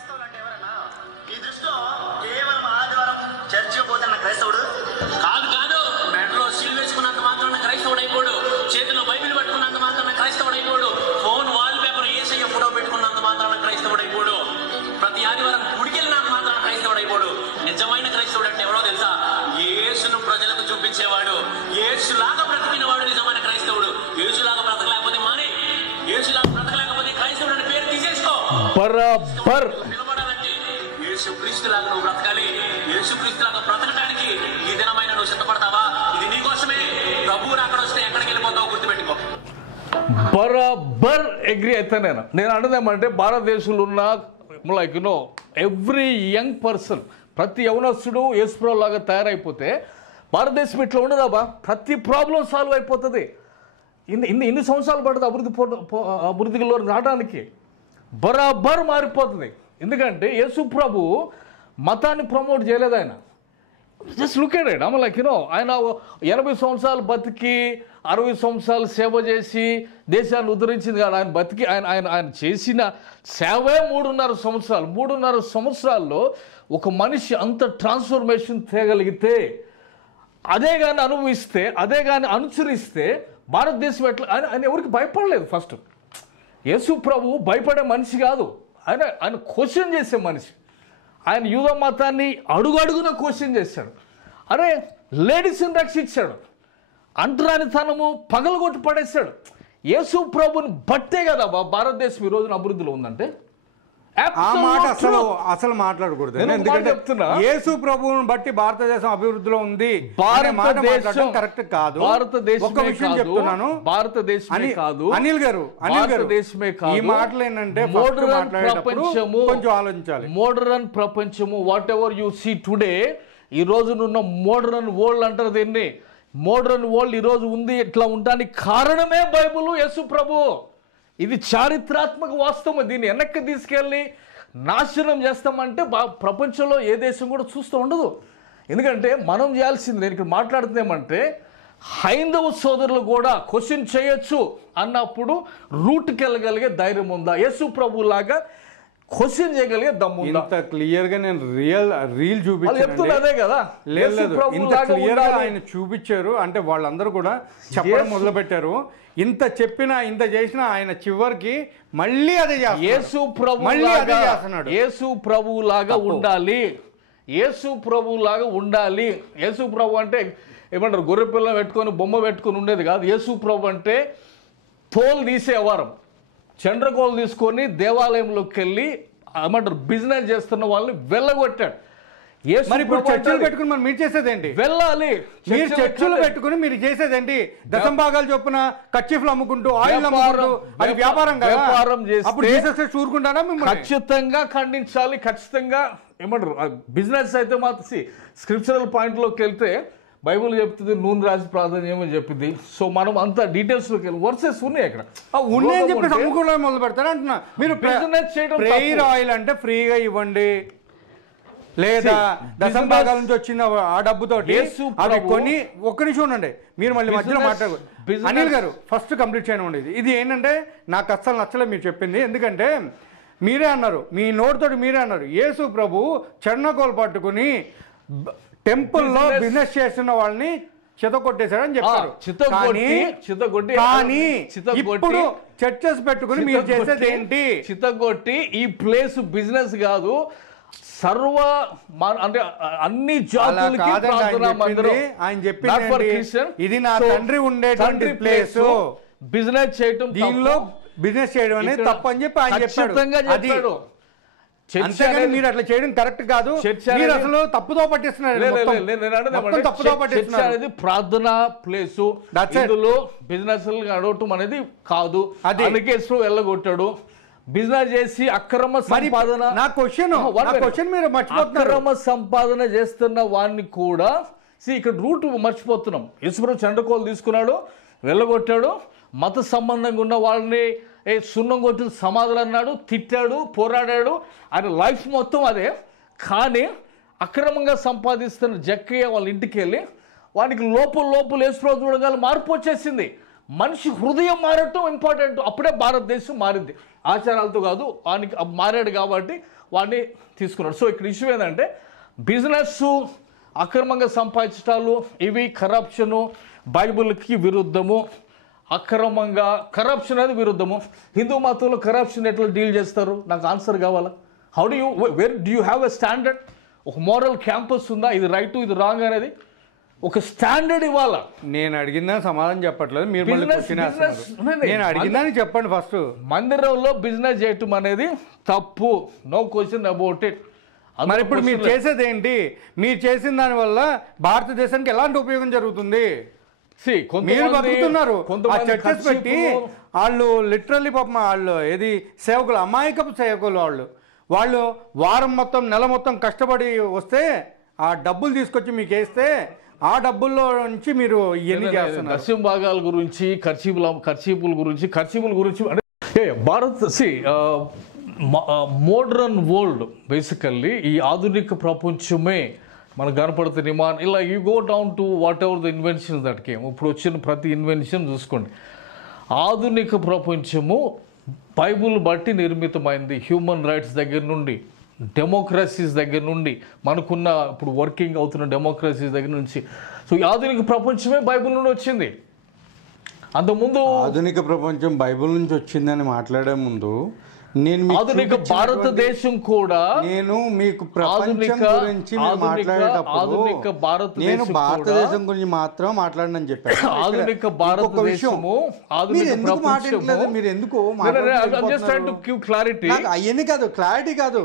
చేతిలో బైబిల్ పట్టుకున్నంత మాత్రాన క్రైస్తవుడైపోడు. ఫోన్ వాల్ పేపర్ ఏసయ్య ఫోటో పెట్టుకున్నంత మాత్రాన క్రైస్తవుడైపోడు. ప్రతి ఆదివారం గుడికెళ్ళినంత మాత్రాన క్రైస్తవుడైపోడు. నిజమైన క్రైస్తవుడు అంటే ఎవరో తెలుసా? యేసును ప్రజలకు చూపించేవాడు, యేసులాగా బ్రతికినవాడు నిజమైన క్రైస్తవుడు. యేసులాగా బ్రతకలేకపోతే మానే, యేసులాగా బ్రతకలేకపోతే క్రైస్తవుడు అని పేరు తీసేసుకో. బరాబర్ నిలబడాలంటే యేసు క్రీస్తులాగా నువ్వు బ్రతకాలి. యేసు క్రీస్తులాగా బ్రతకడానికి ఈ దినమైన నువ్వు సిద్ధపడతావా? ఇది నీకోసమే. ప్రభువు అక్కడ వస్తే ఎక్కడికి వెళ్ళిపోతావు గుర్తుపెట్టుకో. బరాబర్ అగ్రి అయితే నేను అన్నదేమంటే భారతదేశంలో ఉన్న లైక్ ఎవ్రీ యంగ్ పర్సన్, ప్రతి యవనస్తుడు యేసుప్రభు లాగా తయారైపోతే భారతదేశం ఇట్లా ఉండదాబా. ప్రతి ప్రాబ్లం సాల్వ్ అయిపోతుంది. ఇన్ని సంవత్సరాలు పడుతుంది అభివృద్ధిలో రావడానికి. బరాబర్ మారిపోతుంది. ఎందుకంటే యేసు ప్రభు మతాన్ని ప్రమోట్ చేయలేదు. ఆయన just look at it. Like ఆయన 80 సంవత్సరాలు బతికి 60 సంవత్సరాలు సేవ చేసి దేశాన్ని ఉద్ధరించింది కాదు. ఆయన బతికి ఆయన చేసిన సేవే 3.5 సంవత్సరాలు. 3.5 సంవత్సరాల్లో ఒక మనిషి అంత ట్రాన్స్ఫర్మేషన్ తేగలిగితే, అదే కానీ అనుభవిస్తే, అదే కానీ అనుసరిస్తే భారతదేశం ఎట్లా? ఆయన ఎవరికి భయపడలేదు. ఫస్ట్ యేసు ప్రభు భయపడే మనిషి కాదు. ఆయన క్వశ్చన్ చేసే మనిషి. ఆయన యూద మతాన్ని అడుగడుగున క్వశ్చన్ చేశాడు. అరే లేడీస్ని రక్షించాడు. అంటరానితనము పగలగొట్టి పడేశాడు. యేసు ప్రభుని బట్టే కదా భారతదేశం ఈ రోజున అభివృద్ధిలో ఉందంటే. ఆ మాట అసలు మాట్లాడకూడదు. యేసు ప్రభువుని బట్టి భారతదేశం అభివృద్ధిలో ఉంది. భారతదేశం కరెక్ట్ కాదు. ఒక్క విషయం చెప్తున్నాను, భారతదేశమే కాదు, అనిల్ గారు భారతదేశమే కాదు. ఈ మాటలు ఏంటంటే మోడరన్ ప్రపంచము, కొంచెం ఆలోచించాలి. మోడరన్ ప్రపంచము, whatever you see today, ఈ రోజునున్న మోడరన్ వరల్డ్ అంటారు దీన్ని. మోడరన్ వరల్డ్ ఈ రోజు ఉంది, ఇట్లా ఉండడానికి కారణమే బైబిల్, యేసు ప్రభు. ఇది చారిత్రాత్మక వాస్తవం. దీన్ని వెనక్కి తీసుకెళ్ళి నాశనం చేస్తామంటే ప్రపంచంలో ఏ దేశం కూడా చూస్తూ ఉండదు. ఎందుకంటే మనం చేయాల్సింది, నేను ఇక్కడ మాట్లాడుతున్నామంటే హైందవ సోదరులు కూడా క్వశ్చన్ చేయొచ్చు అన్నప్పుడు రూట్కి వెళ్ళగలిగే ధైర్యం ఉందా? యేసు ప్రభు లాగా క్వశ్చన్ చేయగలిగే దమ్ము ఉందా? ఇంత క్లియర్ గా నేను రీల్ చూపించాను. అదే కదా, లేదు ఇంత క్లియర్ గా ఆయన చూపించారు అంటే వాళ్ళందరూ కూడా చెప్పడం మొదలు పెట్టారు. ఇంత చెప్పినా ఇంత చేసినా ఆయన చివరికి మళ్ళీ అదే చేస్తున్నాడు. యేసు ప్రభు లాగా ఉండాలి. యేసు ప్రభు లాగా ఉండాలి. యేసు ప్రభు అంటే ఏమంటారు, గొర్రె పిల్ల పెట్టుకొని బొమ్మ పెట్టుకొని ఉండేది కాదు. యేసు ప్రభు అంటే తోలు తీసేవారం, చండ్రకోలు తీసుకొని దేవాలయంలోకి వెళ్ళి ఏమంటారు బిజినెస్ చేస్తున్న వాళ్ళని వెళ్ళగొట్టాడు. మరి ఇప్పుడు చర్చలు పెట్టుకుని మరి మీరు చేసేదేంటి? వెళ్ళాలి. మీరు చర్చలు పెట్టుకుని మీరు చేసేదేంటి? దశం భాగాలు చొప్పున కచ్చిఫ్లు అమ్ముకుంటూ ఆయిల్ అమ్ముకుంటూ అది వ్యాపారం కదా. వ్యాపారం చేస్తే చూరుకుంటారా? ఖచ్చితంగా ఖండించాలి. ఖచ్చితంగా ఏమంటారు బిజినెస్ అయితే మాత్రం స్క్రిప్చరల్ పాయింట్ లోకి వెళ్తే బైబుల్ చెప్తుంది నూనె రాసి ప్రార్థన చేయమని చెప్పింది. సో మనం అంత డీటెయిల్స్ లోకి వెళ్ళి వర్సెస్ ఉన్నాయి అక్కడ. ఉన్నాయని చెప్పి అమ్ముకోవడం మొదలు పెడతారా అంటున్నా. మీరు బిజినెస్ చేయడం, ప్రేయర్ ఆయిల్ అంటే ఫ్రీగా ఇవ్వండి, లేదా దశం భాగాల నుంచి వచ్చిన ఆ డబ్బుతో అవి కొన్ని. ఒక్క నిమిషం ఉండండి, మీరు మళ్ళీ మధ్యలో మాట్లాడు. అనిల్ గారు ఫస్ట్ కంప్లీట్ చేయడం ఇది ఏంటంటే నాకు అస్సలు నచ్చలేదు మీరు చెప్పింది. ఎందుకంటే మీరే అన్నారు, మీ నోటితోటి మీరే అన్నారు, యేసు ప్రభు చెన్నకోలు పట్టుకుని టెంపుల్లో బిజినెస్ చేస్తున్న వాళ్ళని చితకొట్టేశాడని చెప్పారు. కానీ ఇప్పుడు చర్చెస్ పెట్టుకుని మీరు చేసేది ఏంటి? చితగొట్టి ఈ ప్లేస్ బిజినెస్ కాదు, సర్వ అంటే అన్ని జాతులకి ఆయన చెప్పింది ఇది నా తండ్రి ఉండేటువంటి ప్లేస్. బిజినెస్ చేయటం, దీనిలో బిజినెస్ చేయడం అనేది తప్పు అని చెప్పి ఆయన చెప్పాడు. అంతేగాని మీరు అట్లా చేయడం కరెక్ట్ కాదు. మీరు అసలు తప్పుతో పట్టిస్తున్నారు. ప్రార్థన ప్లేస్, ఇందులో బిజినెస్ అడవటం అనేది కాదు. అందుకే వెళ్ళగొట్టాడు. బిజినెస్ చేసి అక్రమ సంపాదన, అక్రమ సంపాదన చేస్తున్న వాడిని కూడా ఇక్కడ రూట్ మర్చిపోతున్నాం. యేసుప్రభు చండ్రకోలు తీసుకున్నాడు, వెళ్ళగొట్టాడు. మత సంబంధంగా ఉన్న వాళ్ళని సున్నం కొట్టిన సమాధులు అన్నాడు, తిట్టాడు, పోరాడాడు, ఆయన లైఫ్ మొత్తం అదే. కానీ అక్రమంగా సంపాదిస్తున్న జక్కయ్య వాళ్ళ ఇంటికి వెళ్ళి వానికి లోపల యేసుప్రభు చూడగల మార్పు వచ్చేసింది. మనిషి హృదయం మారటం ఇంపార్టెంట్. అప్పుడే భారతదేశం మారింది, ఆచారాలతో కాదు. వానికి మారాడు కాబట్టి వాడిని తీసుకున్నాడు. సో ఇక్కడ ఇష్యూ ఏంటంటే బిజినెస్, అక్రమంగా సంపాదించటాలు, ఇవి కరప్షను బైబిల్కి విరుద్ధము. అక్రమంగా కరప్షన్ అనేది విరుద్ధము. హిందూ మతంలో కరప్షన్ ఎట్లా డీల్ చేస్తారు? నాకు ఆన్సర్ కావాలా? How do you where do you have a standard? ఒక మోరల్ క్యాంపస్ ఉందా? ఇది రైట్, ఇది రాంగ్ అనేది ఒక స్టాండర్డ్ ఇవ్వాలా? నేను అడిగిందా సమాధానం చెప్పట్లేదు, మీరు మళ్ళీ క్వశ్చన్ వేస్తున్నారు. నేను అడిగిందని చెప్పండి ఫస్ట్. మందిరంలో బిజినెస్ చేయటం అనేది తప్పు, నో క్వశ్చన్ అబౌట్ ఇట్. మరి ఇప్పుడు మీరు చేసేది ఏంటి? మీరు చేసిన దాని వల్ల భారతదేశానికి ఎలాంటి ఉపయోగం జరుగుతుంది? మీరు బతుకుతున్నారు. ఆ చర్చస్ పెట్టి వాళ్ళు లిటరల్లీ పాపం వాళ్ళు ఏది సేవకులు, అమాయకపు సేవకులు వాళ్ళు వారం మొత్తం నెల మొత్తం కష్టపడి వస్తే ఆ డబ్బులు తీసుకొచ్చి మీకు వేస్తే ఆ డబ్బుల్లో నుంచి మీరు ఇవన్నీ చేస్తున్నారు. దశమ భాగాల గురించి, ఖర్చీపుల గురించి అంటే భారత్ మోడర్న్ వరల్డ్ బేసికల్లీ ఈ ఆధునిక ప్రపంచమే మనకు కనపడుతుంది. ఇలా you go down to what ever the invention that came. ఇప్పుడు వచ్చిన ప్రతి ఇన్వెన్షన్ చూసుకోండి. ఆధునిక ప్రపంచము బైబుల్ బట్టి నిర్మితమైంది. హ్యూమన్ రైట్స్ దగ్గర నుండి, డెమోక్రసీస్ దగ్గర నుండి, మనకున్న ఇప్పుడు వర్కింగ్ అవుతున్న డెమోక్రసీస్ దగ్గర నుంచి. సో ఈ ఆధునిక ప్రపంచమే బైబిల్ నుండి వచ్చింది. అంతకుముందు ఆధునిక ప్రపంచం బైబిల్ నుంచి వచ్చిందని మాట్లాడే ముందు ఆధునిక భారతదేశం కూడా నేను మీకు ప్రపంచం గురించి మాట్లాడేటప్పుడు నేను భారతదేశం గురించి మాత్రం మాట్లాడనని చెప్పాను. ఆధునిక భారతదేశము, ఆధునిక ప్రపంచము. మీరు ఎందుకు క్లారిటీ అవన్నీ కాదు, క్లారిటీ కాదు.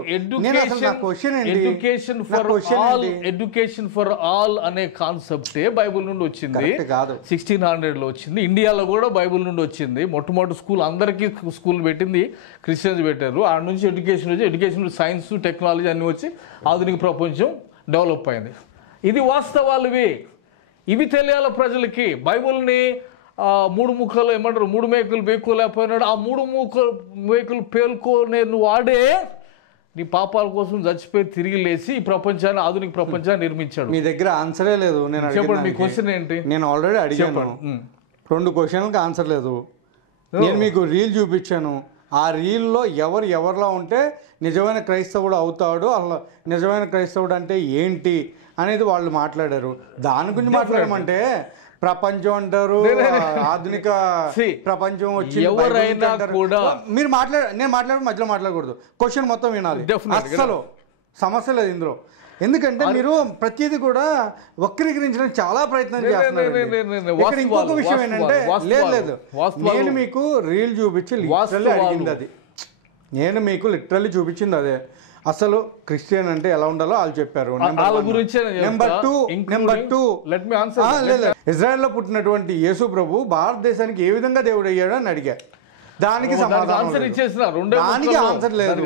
ఎడ్యుకేషన్ ఫర్ ఆల్ అనే కాన్సెప్టే బైబిల్ నుండి వచ్చింది. 1600 వచ్చింది. ఇండియాలో కూడా బైబిల్ నుండి వచ్చింది. మొట్టమొదటి స్కూల్ అందరికీ స్కూల్ పెట్టింది క్రిస్టియన్స్ పెట్టారు. ఆ నుంచి ఎడ్యుకేషన్ సైన్స్, టెక్నాలజీ అన్నీ వచ్చి ఆధునిక ప్రపంచం డెవలప్ అయింది. ఇది వాస్తవాలు. ఇవి తెలియాలి ప్రజలకి. బైబిల్ని 3 ముక్కలు ఏమంటారు, 3 మేకులు పేర్కోలేకపోయినాడు. ఆ 3 మేకులు పేర్కొనే వాడే నీ పాపాల కోసం చచ్చిపోయి తిరిగి లేచి ఈ ప్రపంచాన్ని, ఆధునిక ప్రపంచాన్ని నిర్మించాడు. మీ దగ్గర ఆన్సరే లేదు. నేను చెప్పండి, మీ క్వశ్చన్ ఏంటి? నేను ఆల్రెడీ అడిగాను, 2 క్వశ్చన్లకు ఆన్సర్ లేదు. నేను మీకు రీల్ చూపించాను. ఆ రీల్లో ఎవరిలా ఉంటే నిజమైన క్రైస్తవుడు అవుతాడు, అలా నిజమైన క్రైస్తవుడు అంటే ఏంటి అనేది వాళ్ళు మాట్లాడారు. దాని గురించి మాట్లాడమంటే ప్రపంచం అంటారు, ఆధునిక ప్రపంచం వచ్చింది. ఎవరైనా కూడా మీరు నేను మాట్లాడే మధ్యలో మాట్లాడకూడదు. క్వశ్చన్ మొత్తం వినాలి. అస్సలు సమస్య లేదు ఇందులో. ఎందుకంటే మీరు ప్రతిదీ కూడా వక్రీకరించడానికి చాలా ప్రయత్నం చేస్తున్నారు. ఇక్కడ ఇంకొక విషయం ఏంటంటే, లేదు నేను మీకు రీల్ చూపించి అడిగింది అది. నేను మీకు లిటరల్లీ చూపించింది అదే. అసలు క్రిస్టియన్ అంటే ఎలా ఉండాలో వాళ్ళు చెప్పారు. నెంబర్ టూ ఇజ్రాయెల్లో పుట్టినటువంటి యేసు ప్రభు భారతదేశానికి ఏ విధంగా దేవుడు అయ్యాడు అని అడిగా. దానికి ఆన్సర్ ఇచ్చేసిన ఆన్సర్ లేదు.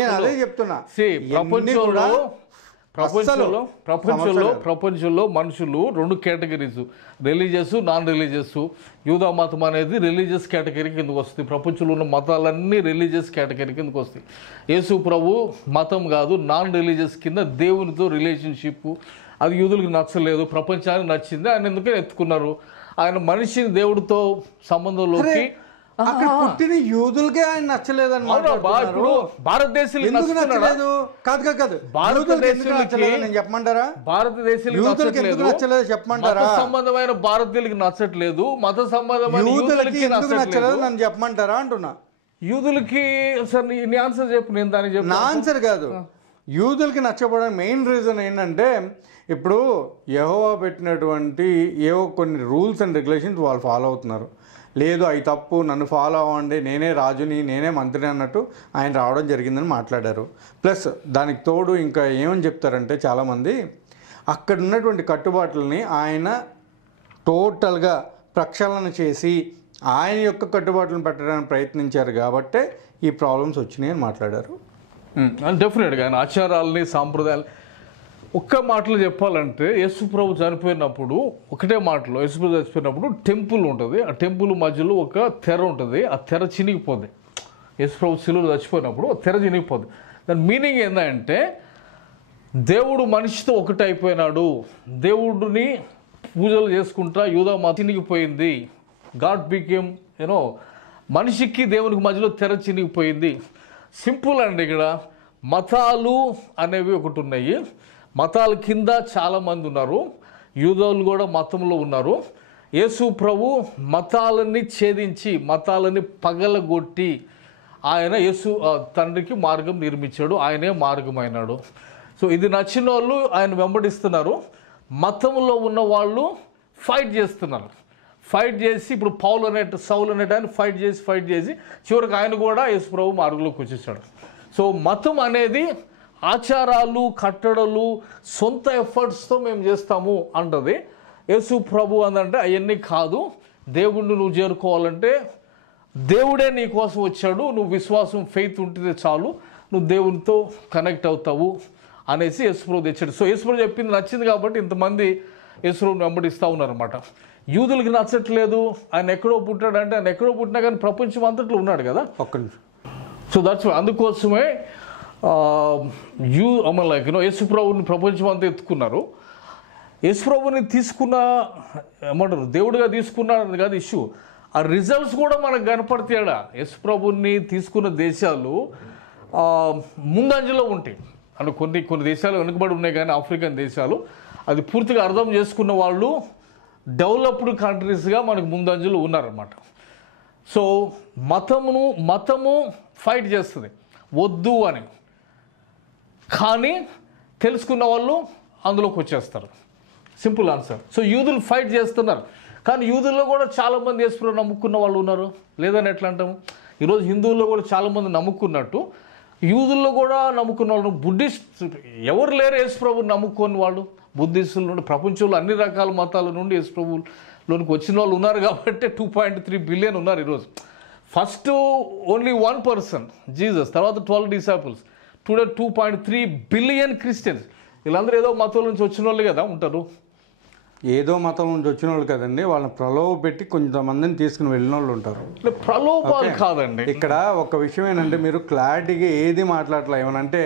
నేను అదే చెప్తున్నా. ప్రపంచంలో మనుషులు 2 కేటగిరీస్, రిలీజియస్, నాన్ రిలీజియస్. యూదా మతం అనేది రిలీజియస్ కేటగిరీ కిందకు వస్తుంది. ప్రపంచంలో ఉన్న మతాలన్నీ రిలీజియస్ కేటగిరీ కిందకు వస్తాయి. యేసు ప్రభు మతం కాదు, నాన్ రిలీజియస్ కింద దేవునితో రిలేషన్షిప్. అది యూదులకు నచ్చలేదు, ప్రపంచానికి నచ్చింది. ఆయన ఎందుకని ఎత్తుకున్నారు. ఆయన మనిషిని దేవుడితో సంబంధంలోకి పుట్టిన యూదులకే ఆయన నచ్చలేదని భారతదేశం చెప్పమంటారా? భారతదేశం చెప్పమంటారా? సంబంధమైన భారతీయులకి నచ్చట్లేదు, మత సంబంధమైన నచ్చలేదు నన్ను చెప్పమంటారా అంటున్నా. యూదులకి సార్ నీ ఆన్సర్ చెప్పు, నేను దానికి చెప్పు. నా ఆన్సర్ కాదు. యూదులకి నచ్చకపోవడానికి మెయిన్ రీజన్ ఏంటంటే, ఇప్పుడు యెహోవా పెట్టినటువంటి ఏవో కొన్ని రూల్స్ అండ్ రెగ్యులేషన్స్ వాళ్ళు ఫాలో అవుతున్నారు. లేదు అవి తప్పు, నన్ను ఫాలో అవ్వండి, నేనే రాజుని, నేనే మంత్రిని అన్నట్టు ఆయన రావడం జరిగిందని మాట్లాడారు. ప్లస్ దానికి తోడు ఇంకా ఏమని చెప్తారంటే చాలామంది, అక్కడ ఉన్నటువంటి కట్టుబాట్లని ఆయన టోటల్గా ప్రక్షాళన చేసి ఆయన యొక్క కట్టుబాట్లను పెట్టడానికి ప్రయత్నించారు కాబట్టే ఈ ప్రాబ్లమ్స్ వచ్చినాయి అని మాట్లాడారు. డెఫినెట్గా ఆయన ఆచారాలని, సాంప్రదాయాలు ఒక్క మాటలో చెప్పాలంటే యేసుప్రభు చనిపోయినప్పుడు ఒకటే మాటలో యేసుప్రభు చనిపోయినప్పుడు టెంపుల్ ఉంటుంది. ఆ టెంపుల్ మధ్యలో ఒక తెర ఉంటుంది. ఆ తెర చినిగిపోద్ది. యేసుప్రభు శిలువలో చచ్చిపోయినప్పుడు ఆ తెర చినిగిపోద్ది. దాని మీనింగ్ ఏంటంటే దేవుడు మనిషితో ఒకటైపోయినాడు. దేవుడిని పూజలు చేసుకుంటా యూదా మతం చినిగిపోయింది. గాడ్ బికేమ్ మనిషికి దేవునికి మధ్యలో తెర చినిగిపోయింది. సింపుల్ అండి. ఇక్కడ మతాలు అనేవి ఒకటి ఉన్నాయి. మతాల కింద చాలామంది ఉన్నారు. యూదులు కూడా మతంలో ఉన్నారు. యేసు ప్రభు మతాలని ఛేదించి మతాలని పగలగొట్టి ఆయన తండ్రికి మార్గం నిర్మించాడు. ఆయనే మార్గమైనాడు. సో ఇది నచ్చిన వాళ్ళు ఆయన వెంబడిస్తున్నారు. మతంలో ఉన్న వాళ్ళు ఫైట్ చేస్తున్నారు. ఫైట్ చేసి ఇప్పుడు సౌలు అనేట ఆయన ఫైట్ చేసి చివరికి ఆయన కూడా యేసు ప్రభు మార్గంలోకి వచ్చేసాడు. సో మతం అనేది ఆచారాలు కట్టడలు సొంత ఎఫర్ట్స్తో మేము చేస్తాము అంటది. యేసు ప్రభు అందంటే అవన్నీ కాదు. దేవుణ్ణి నువ్వు చేరుకోవాలంటే దేవుడే నీ కోసం వచ్చాడు. నువ్వు విశ్వాసం ఫెయిత్ ఉంటే చాలు, నువ్వు దేవునితో కనెక్ట్ అవుతావు అనేసి యేసుప్రభు తెచ్చాడు. సో యేసుప్రభు చెప్పింది నచ్చింది కాబట్టి ఇంతమంది యేసుప్రభుని వెంబడిస్తూ ఉన్నారన్నమాట. యూదులకి నచ్చట్లేదు. ఆయన ఎక్కడో పుట్టాడంటే ఆయన ఎక్కడో పుట్టినా కానీ ప్రపంచం అంతట్లో ఉన్నాడు కదా. ఒక్క నిమిషం. సో దట్స్ అందుకోసమే యేసుప్రభుని ప్రపంచం అంతా ఎత్తుకున్నారు. యేసుప్రభుని తీసుకున్న ఏమంటారు దేవుడిగా తీసుకున్నాడు కాదు ఇష్యూ. ఆ రిజల్ట్స్ కూడా మనకు కనపడతాయడా. యేసుప్రభుని తీసుకున్న దేశాలు ముందంజలో ఉంటాయి. అంటే కొన్ని దేశాలు వెనుకబడి ఉన్నాయి కానీ ఆఫ్రికన్ దేశాలు అది పూర్తిగా అర్థం చేసుకున్న వాళ్ళు డెవలప్డ్ కంట్రీస్గా మనకు ముందంజలో ఉన్నారన్నమాట. సో మతము ఫైట్ చేస్తుంది వద్దు అని, కానీ తెలుసుకున్న వాళ్ళు అందులోకి వచ్చేస్తారు. Simple answer. సో యూదులు ఫైట్ చేస్తున్నారు. కానీ యూదుల్లో కూడా చాలామంది యేసుప్రభు నమ్ముకున్న వాళ్ళు ఉన్నారు. లేదని ఎట్లా అంటాము? ఈరోజు హిందువుల్లో కూడా చాలామంది నమ్ముకున్నట్టు యూదుల్లో కూడా నమ్ముకున్న వాళ్ళు, బుద్ధిస్ట్ ఎవరు లేరు యేసుప్రభుని నమ్ముకోని వాళ్ళు. బుద్ధిస్టుల నుండి ప్రపంచంలో అన్ని రకాల మతాల నుండి యేసుప్రభులోనికి వచ్చిన వాళ్ళు ఉన్నారు కాబట్టి 2.3 బిలియన్ ఉన్నారు ఈరోజు. ఫస్ట్ ఓన్లీ 1 పర్సన్ జీసస్, తర్వాత 12 డిసైపుల్స్, టుడే 2.3 బిలియన్ క్రిస్టియన్స్. వీళ్ళందరూ ఏదో మతం నుంచి వచ్చిన వాళ్ళు కదా ఉంటారు. ఏదో మతం నుంచి వచ్చిన వాళ్ళు కదండి, వాళ్ళని ప్రలోభ పెట్టి కొంతమందిని తీసుకుని వెళ్ళిన వాళ్ళు ఉంటారు. ప్రలోభాలు కాదండి. ఇక్కడ ఒక విషయం ఏంటంటే మీరు క్లారిటీగా ఏది మాట్లాడలే. ఏమనంటే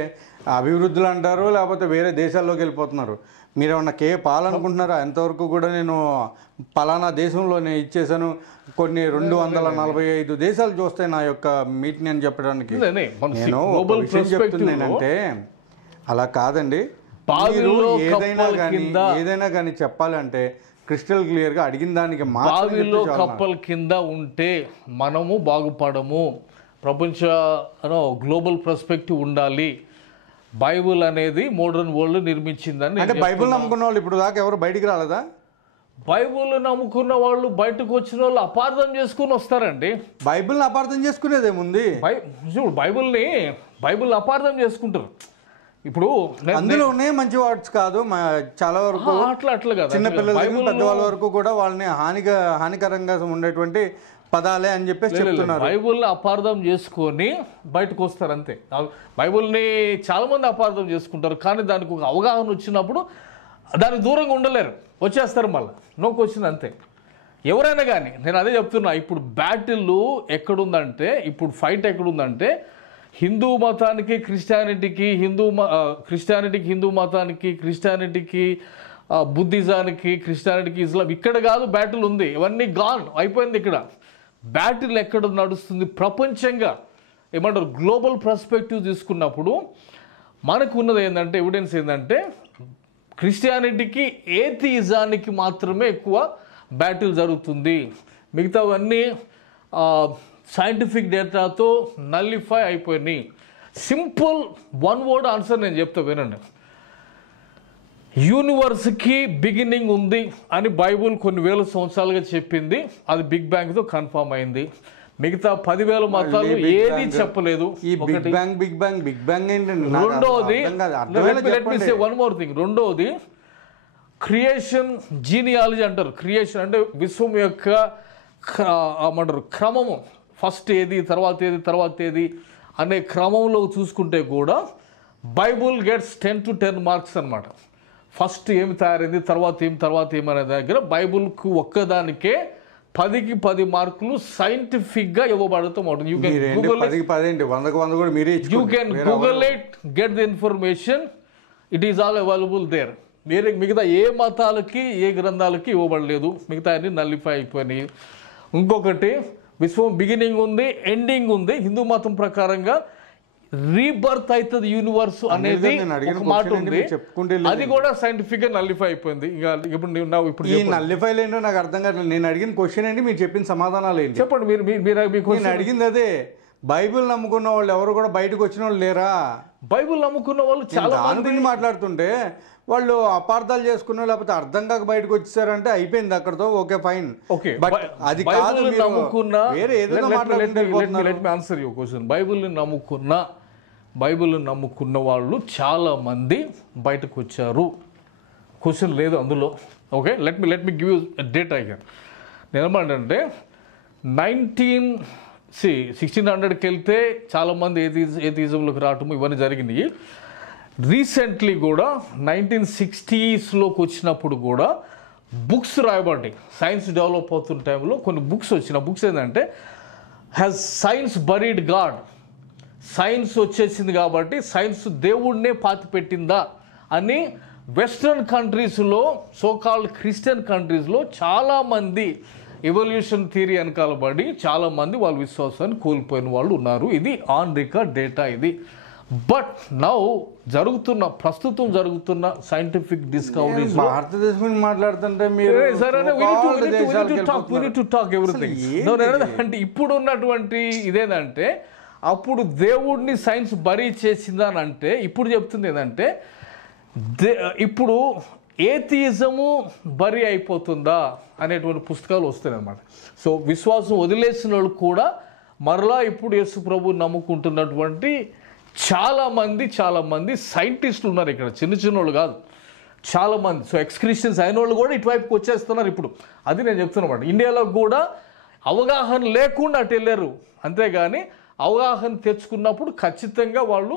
అభివృద్ధులు అంటారు, లేకపోతే వేరే దేశాల్లోకి వెళ్ళిపోతున్నారు. మీరు ఏమన్నా పాలనుకుంటున్నారా? ఎంతవరకు కూడా నేను పలానా దేశంలోనే ఇచ్చేసాను, కొన్ని 245 దేశాలు చూస్తే నా యొక్క మీట్ని అని చెప్పడానికి నేను ఒక విషయం చెప్తున్నానంటే అలా కాదండి. ఏదైనా కానీ చెప్పాలంటే క్రిస్టల్ క్లియర్గా అడిగిన దానికి బావిలో కప్పల కింద ఉంటే మనము బాగుపడము. ప్రపంచ గ్లోబల్ పర్స్పెక్టివ్ ఉండాలి. బైబుల్ అనేది మోడర్న్ వరల్డ్ నిర్మించిందని. అంటే బైబుల్ నమ్ముకున్న వాళ్ళు ఇప్పుడు దాకా ఎవరు బయటికి రాలేదా? బైబుల్ నమ్ముకున్న వాళ్ళు బయటకు వచ్చిన వాళ్ళు అపార్థం చేసుకుని వస్తారండి. బైబుల్ని అపార్థం చేసుకునేదేముంది? బైబుల్ అపార్థం చేసుకుంటారు. ఇప్పుడు అందులో ఉన్నాయి మంచి వర్డ్స్ కాదు చాలా వరకు, అట్లా కదా, చిన్న పిల్లల పెద్దవాళ్ళ వరకు కూడా వాళ్ళని హానికరంగా ఉండేటువంటి పదాలే అని చెప్పేసి చెప్తున్నారు. బైబుల్ని అపార్థం చేసుకొని బయటకు వస్తారు అంతే. బైబుల్ని చాలా మంది అపార్థం చేసుకుంటారు, కానీ దానికి ఒక అవగాహన వచ్చినప్పుడు దానికి దూరంగా ఉండలేరు, వచ్చేస్తారు మళ్ళీ. నోకు వచ్చింది అంతే. ఎవరైనా కానీ నేను అదే చెప్తున్నా. ఇప్పుడు బ్యాటిల్ ఎక్కడుందంటే, ఇప్పుడు ఫైట్ ఎక్కడుందంటే హిందూ మతానికి క్రిస్టియానిటీకి, హిందూ మతానికి క్రిస్టియానిటీకి, బుద్ధిజానికి క్రిస్టియానిటీకి, ఇస్లాం, ఇక్కడ కాదు బ్యాటిల్ ఉంది. ఇవన్నీ గాన్ అయిపోయింది. ఇక్కడ బ్యాటిల్ ఎక్కడ నడుస్తుంది ప్రపంచంగా ఏమంటారు గ్లోబల్ పర్స్పెక్టివ్ తీసుకున్నప్పుడు మనకు ఉన్నది ఏంటంటే, ఎవిడెన్స్ ఏంటంటే క్రిస్టియానిటీకి ఏథియిజానికి మాత్రమే ఎక్కువ బ్యాటిల్ జరుగుతుంది. మిగతావన్నీ సైంటిఫిక్ డేటాతో నల్లిఫై అయిపోయినాయి. సింపుల్ 1 వర్డ్ ఆన్సర్ నేను చెప్తా వినండి. యూనివర్స్కి బిగినింగ్ ఉంది అని బైబుల్ కొన్ని వేల సంవత్సరాలుగా చెప్పింది. అది బిగ్ బ్యాంగ్తో కన్ఫర్మ్ అయింది. మిగతా 10,000 మతాలు ఏది చెప్పలేదు. రెండోది, వన్ మోర్ థింగ్, రెండోది క్రియేషన్ జీనియాలజీ అంటారు. క్రియేషన్ అంటే విశ్వం యొక్క ఏమంటారు క్రమము, ఫస్ట్ ఏది తర్వాత ఏది అనే క్రమంలో చూసుకుంటే కూడా బైబుల్ గెట్స్ 10 to 10 మార్క్స్ అనమాట. ఫస్ట్ ఏమి తయారైంది, తర్వాత ఏమనే దగ్గర బైబుల్కు ఒక్కదానికే 10కి 10 మార్కులు సైంటిఫిక్గా ఇవ్వబడతాం ఉంటుంది. You can Google it, get the information, it is all available there. మిగతా ఏ మతాలకి ఏ గ్రంథాలకి ఇవ్వబడలేదు, మిగతా అన్ని నల్లిఫై అయిపోయినాయి. ఇంకొకటి, విశ్వం బిగినింగ్ ఉంది, ఎండింగ్ ఉంది. హిందూ మతం ప్రకారంగా రీబర్త్ అవుతుంది యూనివర్స్ అనేది ఒక మాట ఉంది, అది కూడా సైంటిఫిక్ గా నల్లిఫై అయిపోయింది. ఇప్పుడు ఈ నల్లిఫైలు ఏంటో నాకు అర్థం కావట్లేదు. నేను అడిగిన క్వశ్చన్ ఏంటి, మీరు చెప్పిన సమాధానాలు ఏంటి చెప్పండి. మీరు అడిగింది అదే. బైబిల్ నమ్ముకున్న వాళ్ళు ఎవరు కూడా బయటకు వచ్చిన వాళ్ళు లేరా? బైబిల్ నమ్ముకున్న వాళ్ళు చాలా మంది మాట్లాడుతుంటే వాళ్ళు అపార్థాలు చేసుకున్న లేకపోతే అర్థం కాక బయటకు వచ్చేసారంటే అయిపోయింది అక్కడతో, ఓకే ఫైన్. ఓకే, బట్ అది కాదు, వేరే ఏదైనా బైబిల్ని నమ్ముకున్న వాళ్ళు చాలా మంది బయటకు వచ్చారు. క్వశ్చన్ లేదు అందులో. Okay, let me give you data here. నేను ఏమంటే 1600కి వెళ్తే చాలామంది ఏథిజంలోకి రావటము ఇవన్నీ జరిగినాయి. రీసెంట్లీ కూడా 1960స్లోకి వచ్చినప్పుడు కూడా బుక్స్ రాయబడ్డాయి. సైన్స్ డెవలప్ అవుతున్న టైంలో కొన్ని బుక్స్ వచ్చిన బుక్స్ ఏంటంటే has science buried God, science వచ్చేసింది కాబట్టి సైన్స్ దేవుడినే పాతి పెట్టిందా అని వెస్ట్రన్ కంట్రీస్లో, సోకాల్డ్ క్రిస్టియన్ కంట్రీస్లో చాలామంది ఎవల్యూషన్ థియరీ వెనకాల పడి చాలామంది వాళ్ళ విశ్వాసాన్ని కోల్పోయిన వాళ్ళు ఉన్నారు. ఇది ఆన్ రికార్డ్ డేటా ఇది. బట్ నౌ ప్రస్తుతం జరుగుతున్న సైంటిఫిక్ డిస్కవరీస్, భారతదేశం మాట్లాడుతుంటే అంటే ఇప్పుడు ఉన్నటువంటి ఇదేంటంటే అప్పుడు దేవుడిని సైన్స్ బరీ చేసిందని అంటే ఇప్పుడు చెప్తుంది ఏంటంటే ఇప్పుడు ఏథియిజము బరీ అయిపోతుందా అనేటువంటి పుస్తకాలు వస్తాయి అన్నమాట. సో విశ్వాసం వదిలేసిన వాళ్ళు కూడా మరలా ఇప్పుడు యేసు ప్రభు నమ్ముకుంటున్నటువంటి చాలామంది సైంటిస్టులు ఉన్నారు ఇక్కడ, చిన్న వాళ్ళు కాదు, చాలామంది. సో ఎక్స్క్రిస్టియన్స్ అయిన వాళ్ళు కూడా ఇటువైపుకి వచ్చేస్తున్నారు ఇప్పుడు. అది నేను చెప్తున్నమాట. ఇండియాలో కూడా అవగాహన లేకుండా అటు వెళ్ళారు, అంతేగాని అవగాహన తెచ్చుకున్నప్పుడు ఖచ్చితంగా వాళ్ళు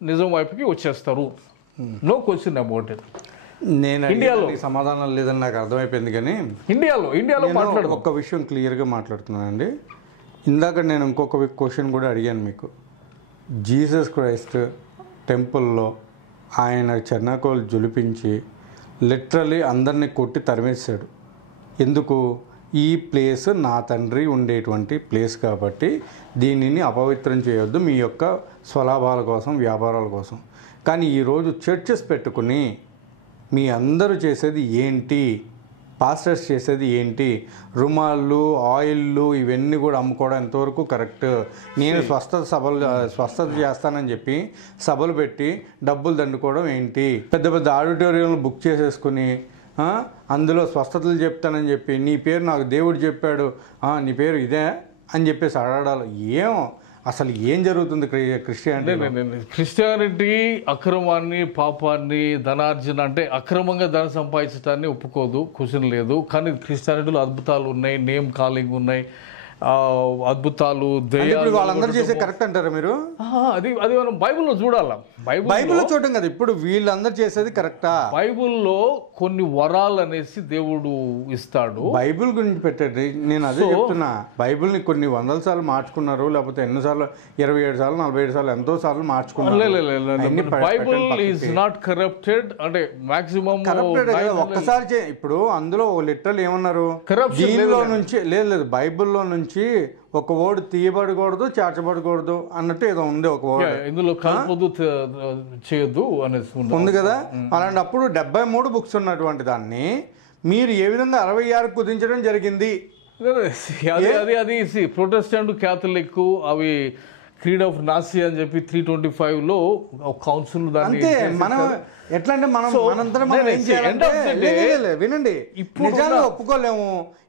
నిజం వైపుకి వచ్చేస్తారు. No question about it. నేను ఇండియాలో సమాధానం లేదని నాకు అర్థమైపోయింది. కానీ ఇండియాలో మాట్లాడు ఒక్క విషయం క్లియర్గా మాట్లాడుతున్నానండి. ఇందాక నేను ఇంకొక క్వశ్చన్ కూడా అడిగాను మీకు. జీసస్ క్రైస్ట్ టెంపుల్లో ఆయన చెన్నాకోలు జులిపించి లిటరలీ అందరినీ కొట్టి తరిమేశాడు. ఎందుకు? ఈ ప్లేస్ నా తండ్రి ఉండేటువంటి ప్లేస్ కాబట్టి దీనిని అపవిత్రం చేయొద్దు మీ యొక్క స్వలాభాల కోసం, వ్యాపారాల కోసం. కానీ ఈరోజు చర్చెస్ పెట్టుకుని మీ అందరూ చేసేది ఏంటి? పాస్టర్స్ చేసేది ఏంటి? రుమాళ్ళు, ఆయిల్లు ఇవన్నీ కూడా అమ్ముకోవడం ఎంతవరకు కరెక్ట్? నేను స్వస్థత చేస్తానని చెప్పి సభలు పెట్టి డబ్బులు దండుకోవడం ఏంటి? పెద్ద పెద్ద ఆడిటోరియంలు బుక్ చేసేసుకుని అందులో స్వస్థతలు చెప్తానని చెప్పి నీ పేరు నాకు దేవుడు చెప్పాడు, నీ పేరు ఇదే అని చెప్పేసి అడగాలి. అసలు ఏం జరుగుతుంది క్రిస్టియానిటీ? అక్రమాన్ని, పాపాన్ని, ధనార్జన అంటే అక్రమంగా ధన సంపాదించడాన్ని ఒప్పుకోదు, క్వశ్చన్ లేదు. కానీ క్రిస్టియానిటీలో అద్భుతాలు ఉన్నాయి, నేమ్ కాలింగ్ ఉన్నాయి, అద్భుతాలు, దయ్యాలు. వాళ్ళందరూ చేసే కరెక్ట్ అంటారా మీరు? అది మనం బైబిల్లో చూడాలా. బైబిల్లో చూడడం కదా, ఇప్పుడు వీళ్ళందరూ చేసేది కరెక్టా? బైబిల్లో కొన్ని వరాలు అనేసి దేవుడు ఇస్తాడు. బైబిల్ గురించి పెట్టండి. నేను అదే చెప్తున్నా. బైబిల్ని కొన్ని 100 సార్లు మార్చుకున్నారు, లేకపోతే ఎన్నిసార్లు, 27 సార్లు, 47 సార్లు, ఎంతో సార్లు మార్చుకున్నారు. Bible is not corrupted. అంటే మాక్సిమం ఒక్కసారి ఇప్పుడు అందులో లిటరల్ ఏమన్నారు, దీనిలో నుంచి లేదు బైబిల్లో నుంచి ఒక వర్డ్ తీయబడకూడదు, చేర్చబడకూడదు అన్నట్టు ఏదో ఉంది. ఒక వర్డ్ ఇందులో కలపదు, చేయొద్దు అనేసి ఉంది కదా. అలాంటప్పుడు 73 బుక్స్ ఉన్నటువంటి దాన్ని మీరు ఏ విధంగా 66 కుదించడం జరిగింది? అది ప్రొటెస్టెంట్, క్యాథలిక్ అవి క్రీడ్ ఆఫ్ నాసి అని చెప్పి 325లో కౌన్సిల్ దాన్ని మనం ఎట్లా అంటే వినండి, ఇప్పుడు నిజాలు ఒప్పుకోలేము.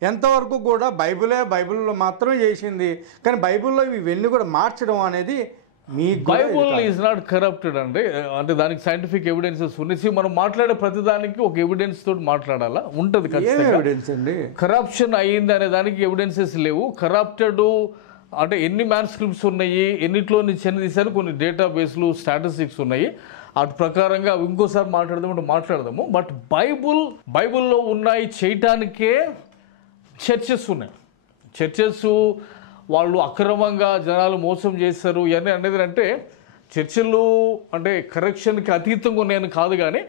ఎంతవరకు కూడా బైబిల్లో మాత్రమే చేసింది. కానీ బైబిల్లో ఇవన్నీ కూడా మార్చడం అనేది బైబుల్ ఈజ్ నాట్ కరప్టెడ్ అండి. అంటే దానికి సైంటిఫిక్ ఎవిడెన్సెస్ ఉన్నాయి. మనం మాట్లాడే ప్రతిదానికి ఒక ఎవిడెన్స్ తోటి మాట్లాడాలా ఉంటుంది. ఎవిడెన్స్ అండి. కరప్షన్ అయ్యింది అనే దానికి ఎవిడెన్సెస్ లేవు. కరప్టెడ్ అంటే ఎన్ని మ్యాన్స్క్రిప్ట్స్ ఉన్నాయి, ఎన్నిట్లో నుంచి ఎన్ని తీశారు, కొన్ని డేటాబేస్లు స్టాటిస్టిక్స్ ఉన్నాయి. అటు ప్రకారంగా ఇంకోసారి మాట్లాడదాము. బట్ బైబుల్లో ఉన్నాయి చేయటానికే చర్చెస్ ఉన్నాయి. చర్చెస్ వాళ్ళు అక్రమంగా జనాలు మోసం చేస్తారు ఇవన్నీ అనేది అంటే చర్చలు అంటే కరెక్షన్కి అతీతంగా ఉన్నాయని కాదు, కానీ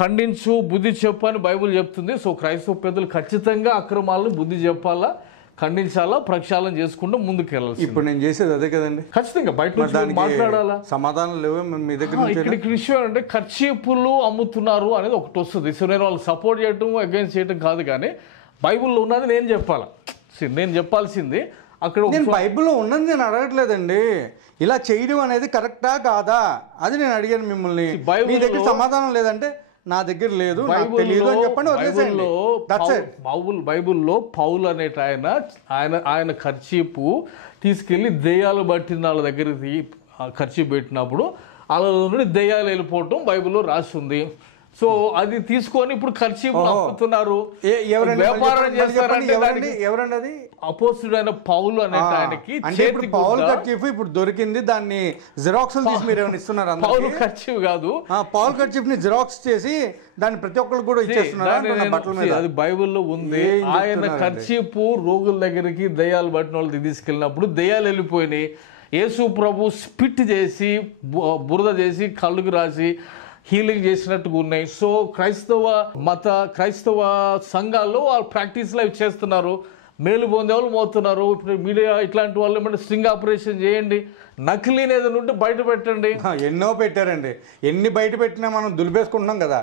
ఖండించు, బుద్ధి చెప్పని బైబుల్ చెప్తుంది. సో క్రైస్తవ పెద్దలు ఖచ్చితంగా అక్రమాలను బుద్ధి చెప్పాలా, ఖండించాలా, ప్రక్షాళన చేసుకుంటూ ముందుకు వెళ్ళాలి. ఇప్పుడు నేను చేసేది అదే కదండి. ఖచ్చితంగా బయట నుంచి మాట్లాడాలా, సమాధానం లేవు మీ దగ్గర. ఇక్కడ విషయం అంటే కర్చీపులు అమ్ముతున్నారు అనేది ఒకటి వస్తుంది. సో నేను వాళ్ళు సపోర్ట్ చేయటం అగైన్స్ చేయటం కాదు, కానీ బైబుల్లో ఉన్నది నేను చెప్పాలా. నేను చెప్పాల్సింది అక్కడ నేను బైబిల్లో ఉన్నది నేను అడగట్లేదండి. ఇలా చేయడం అనేది కరెక్టా కాదా అది నేను అడిగాను మిమ్మల్ని. మీ దగ్గర సమాధానం లేదంటే నా దగ్గర లేదు, నాకు తెలియదు అని చెప్పండి, వదిలేసేయండి. బైబుల్లో పౌలు అనేట ఆయన ఖర్చీపు తీసుకెళ్లి దెయ్యాలు పట్టిన వాళ్ళ దగ్గరికి ఖర్చీపు పెట్టినప్పుడు అలా నుండి దెయ్యాలు వెళ్ళిపోవటం బైబుల్లో రాసి ఉంది. సో అది తీసుకొని ఇప్పుడు ఖర్చీపు అమ్ముతున్నారు, వ్యాపారం చేస్తారంటే ఎవరండి అది? అపోస్తుడైన పౌలు అనే ఆయనకి పౌలు ఖర్చీఫ్ ఇప్పుడు దొరికింది, దాన్ని జిరాక్స్ తీసి మీరు ఏమైనా ఇస్తున్నారు? పౌలు ఖర్చీఫ్ కాదు, పౌలు ఖర్చీఫ్ ని జిరాక్స్ చేసి దాన్ని ప్రతి ఒక్కరికి కూడా ఇచ్చేస్తున్నారు. అది బైబిల్లో ఉంది. ఆయన ఖర్చీపు రోగుల దగ్గరికి దయ్యాలు పట్టిన వాళ్ళకి తీసుకెళ్ళినప్పుడు దయ్యాలు వెళ్ళిపోయినాయి. యేసు ప్రభు స్పిట్ చేసి బురద చేసి కళ్ళుకు రాసి హీలింగ్ చేసినట్టుగా ఉన్నాయి. సో క్రైస్తవ సంఘాల్లో వాళ్ళు ప్రాక్టీస్ లైవ్ చేస్తున్నారు, మేలు పొందే వాళ్ళు మోతున్నారు. ఇప్పుడు మీడియా ఇట్లాంటి వాళ్ళు ఏమంటే స్ట్రింగ్ ఆపరేషన్ చేయండి, నకిలీ ఏదైనా ఉంటే బయట పెట్టండి. ఎన్నో పెట్టారండి, ఎన్ని బయట పెట్టినా మనం దులిపేసుకుంటున్నాం కదా.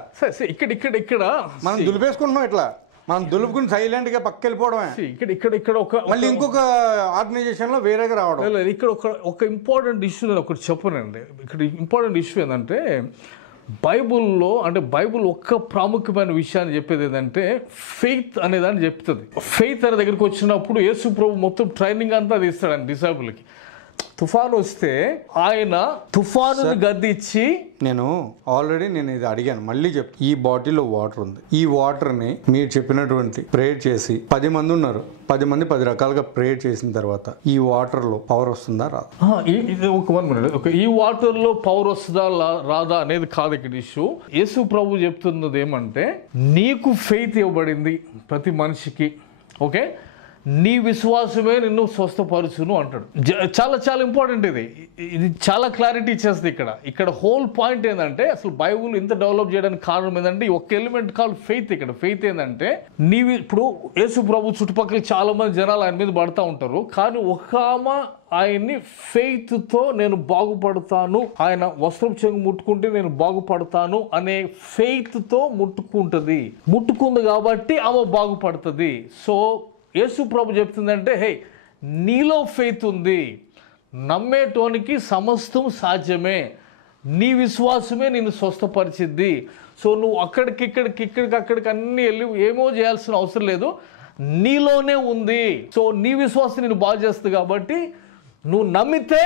ఇక్కడ మనం దులిపేసుకుంటున్నాం, ఇట్లా మనం దులుపుకుని సైలెంట్ గా పక్క వెళ్ళిపోవడమే. ఇక్కడ మళ్ళీ ఇంకొక ఆర్గనైజేషన్ లో వేరేగా రావడం. ఇక్కడ ఒక ఇంపార్టెంట్ ఇష్యూ నేను ఒకటి చెప్పనండి. ఇక్కడ ఇంపార్టెంట్ ఇష్యూ ఏంటంటే బైబుల్ ఒక్క ప్రాముఖ్యమైన విషయాన్ని చెప్పేది ఏంటంటే ఫెయిత్ అనేదాన్ని చెప్తుంది. ఫెయిత్ అనే దగ్గరికి వచ్చినప్పుడు యేసు ప్రభు మొత్తం ట్రైనింగ్ అంతా అది ఇస్తాడు డిసైబుల్కి. తుఫాను వస్తే ఆయన తుఫాను గద్దిచ్చి, నేను ఇది అడిగాను, మళ్ళీ చెప్పు. ఈ బాటిల్లో వాటర్ ఉంది, ఈ వాటర్ ని మీరు చెప్పినటువంటి ప్రేయర్ చేసి 10 మంది ఉన్నారు, 10 మంది 10 రకాలుగా ప్రేయర్ చేసిన తర్వాత ఈ వాటర్ లో పవర్ వస్తుందా రాదా? ఈ వాటర్ లో పవర్ వస్తుందా రాదా అనేది కాదు ఇక్కడ ఇష్యూ. యేసు ప్రభు చెప్తున్నది ఏమంటే నీకు ఫెయిత్ ఇవ్వబడింది ప్రతి మనిషికి, ఓకే, నీ విశ్వాసమే నిన్ను స్వస్థపరచును అంటాడు. చాలా చాలా ఇంపార్టెంట్ ఇది చాలా క్లారిటీ ఇచ్చేస్తుంది ఇక్కడ హోల్ పాయింట్ ఏంటంటే అసలు బైబుల్ ఇంత డెవలప్ చేయడానికి కారణం ఏంటంటే ఒక ఎలిమెంట్ కాల్ ఫెయిత్. ఇక్కడ ఫెయిత్ ఏంటంటే ఇప్పుడు యేసు ప్రభు చుట్టుపక్కల చాలా మంది జనాలు ఆయన మీద పడతా ఉంటారు, కానీ ఒక ఆమె ఆయన్ని ఫెయిత్తో నేను బాగుపడతాను, ఆయన వస్త్రం చెంగు ముట్టుకుంటే నేను బాగుపడతాను అనే ఫెయిత్తో ముట్టుకుంది కాబట్టి ఆమె బాగుపడుతుంది. సో యేసు ప్రభు చెప్తుందంటే హే నీలో ఫెయిత్ ఉంది, నమ్మేటోనికి సమస్తం సాధ్యమే, నీ విశ్వాసమే నేను స్వస్థపరిచిద్ది. సో నువ్వు అక్కడికి అన్నీ వెళ్ళి ఏమో చేయాల్సిన అవసరం లేదు, నీలోనే ఉంది. సో నీ విశ్వాసం నేను బాగు చేస్తుంది కాబట్టి నువ్వు నమ్మితే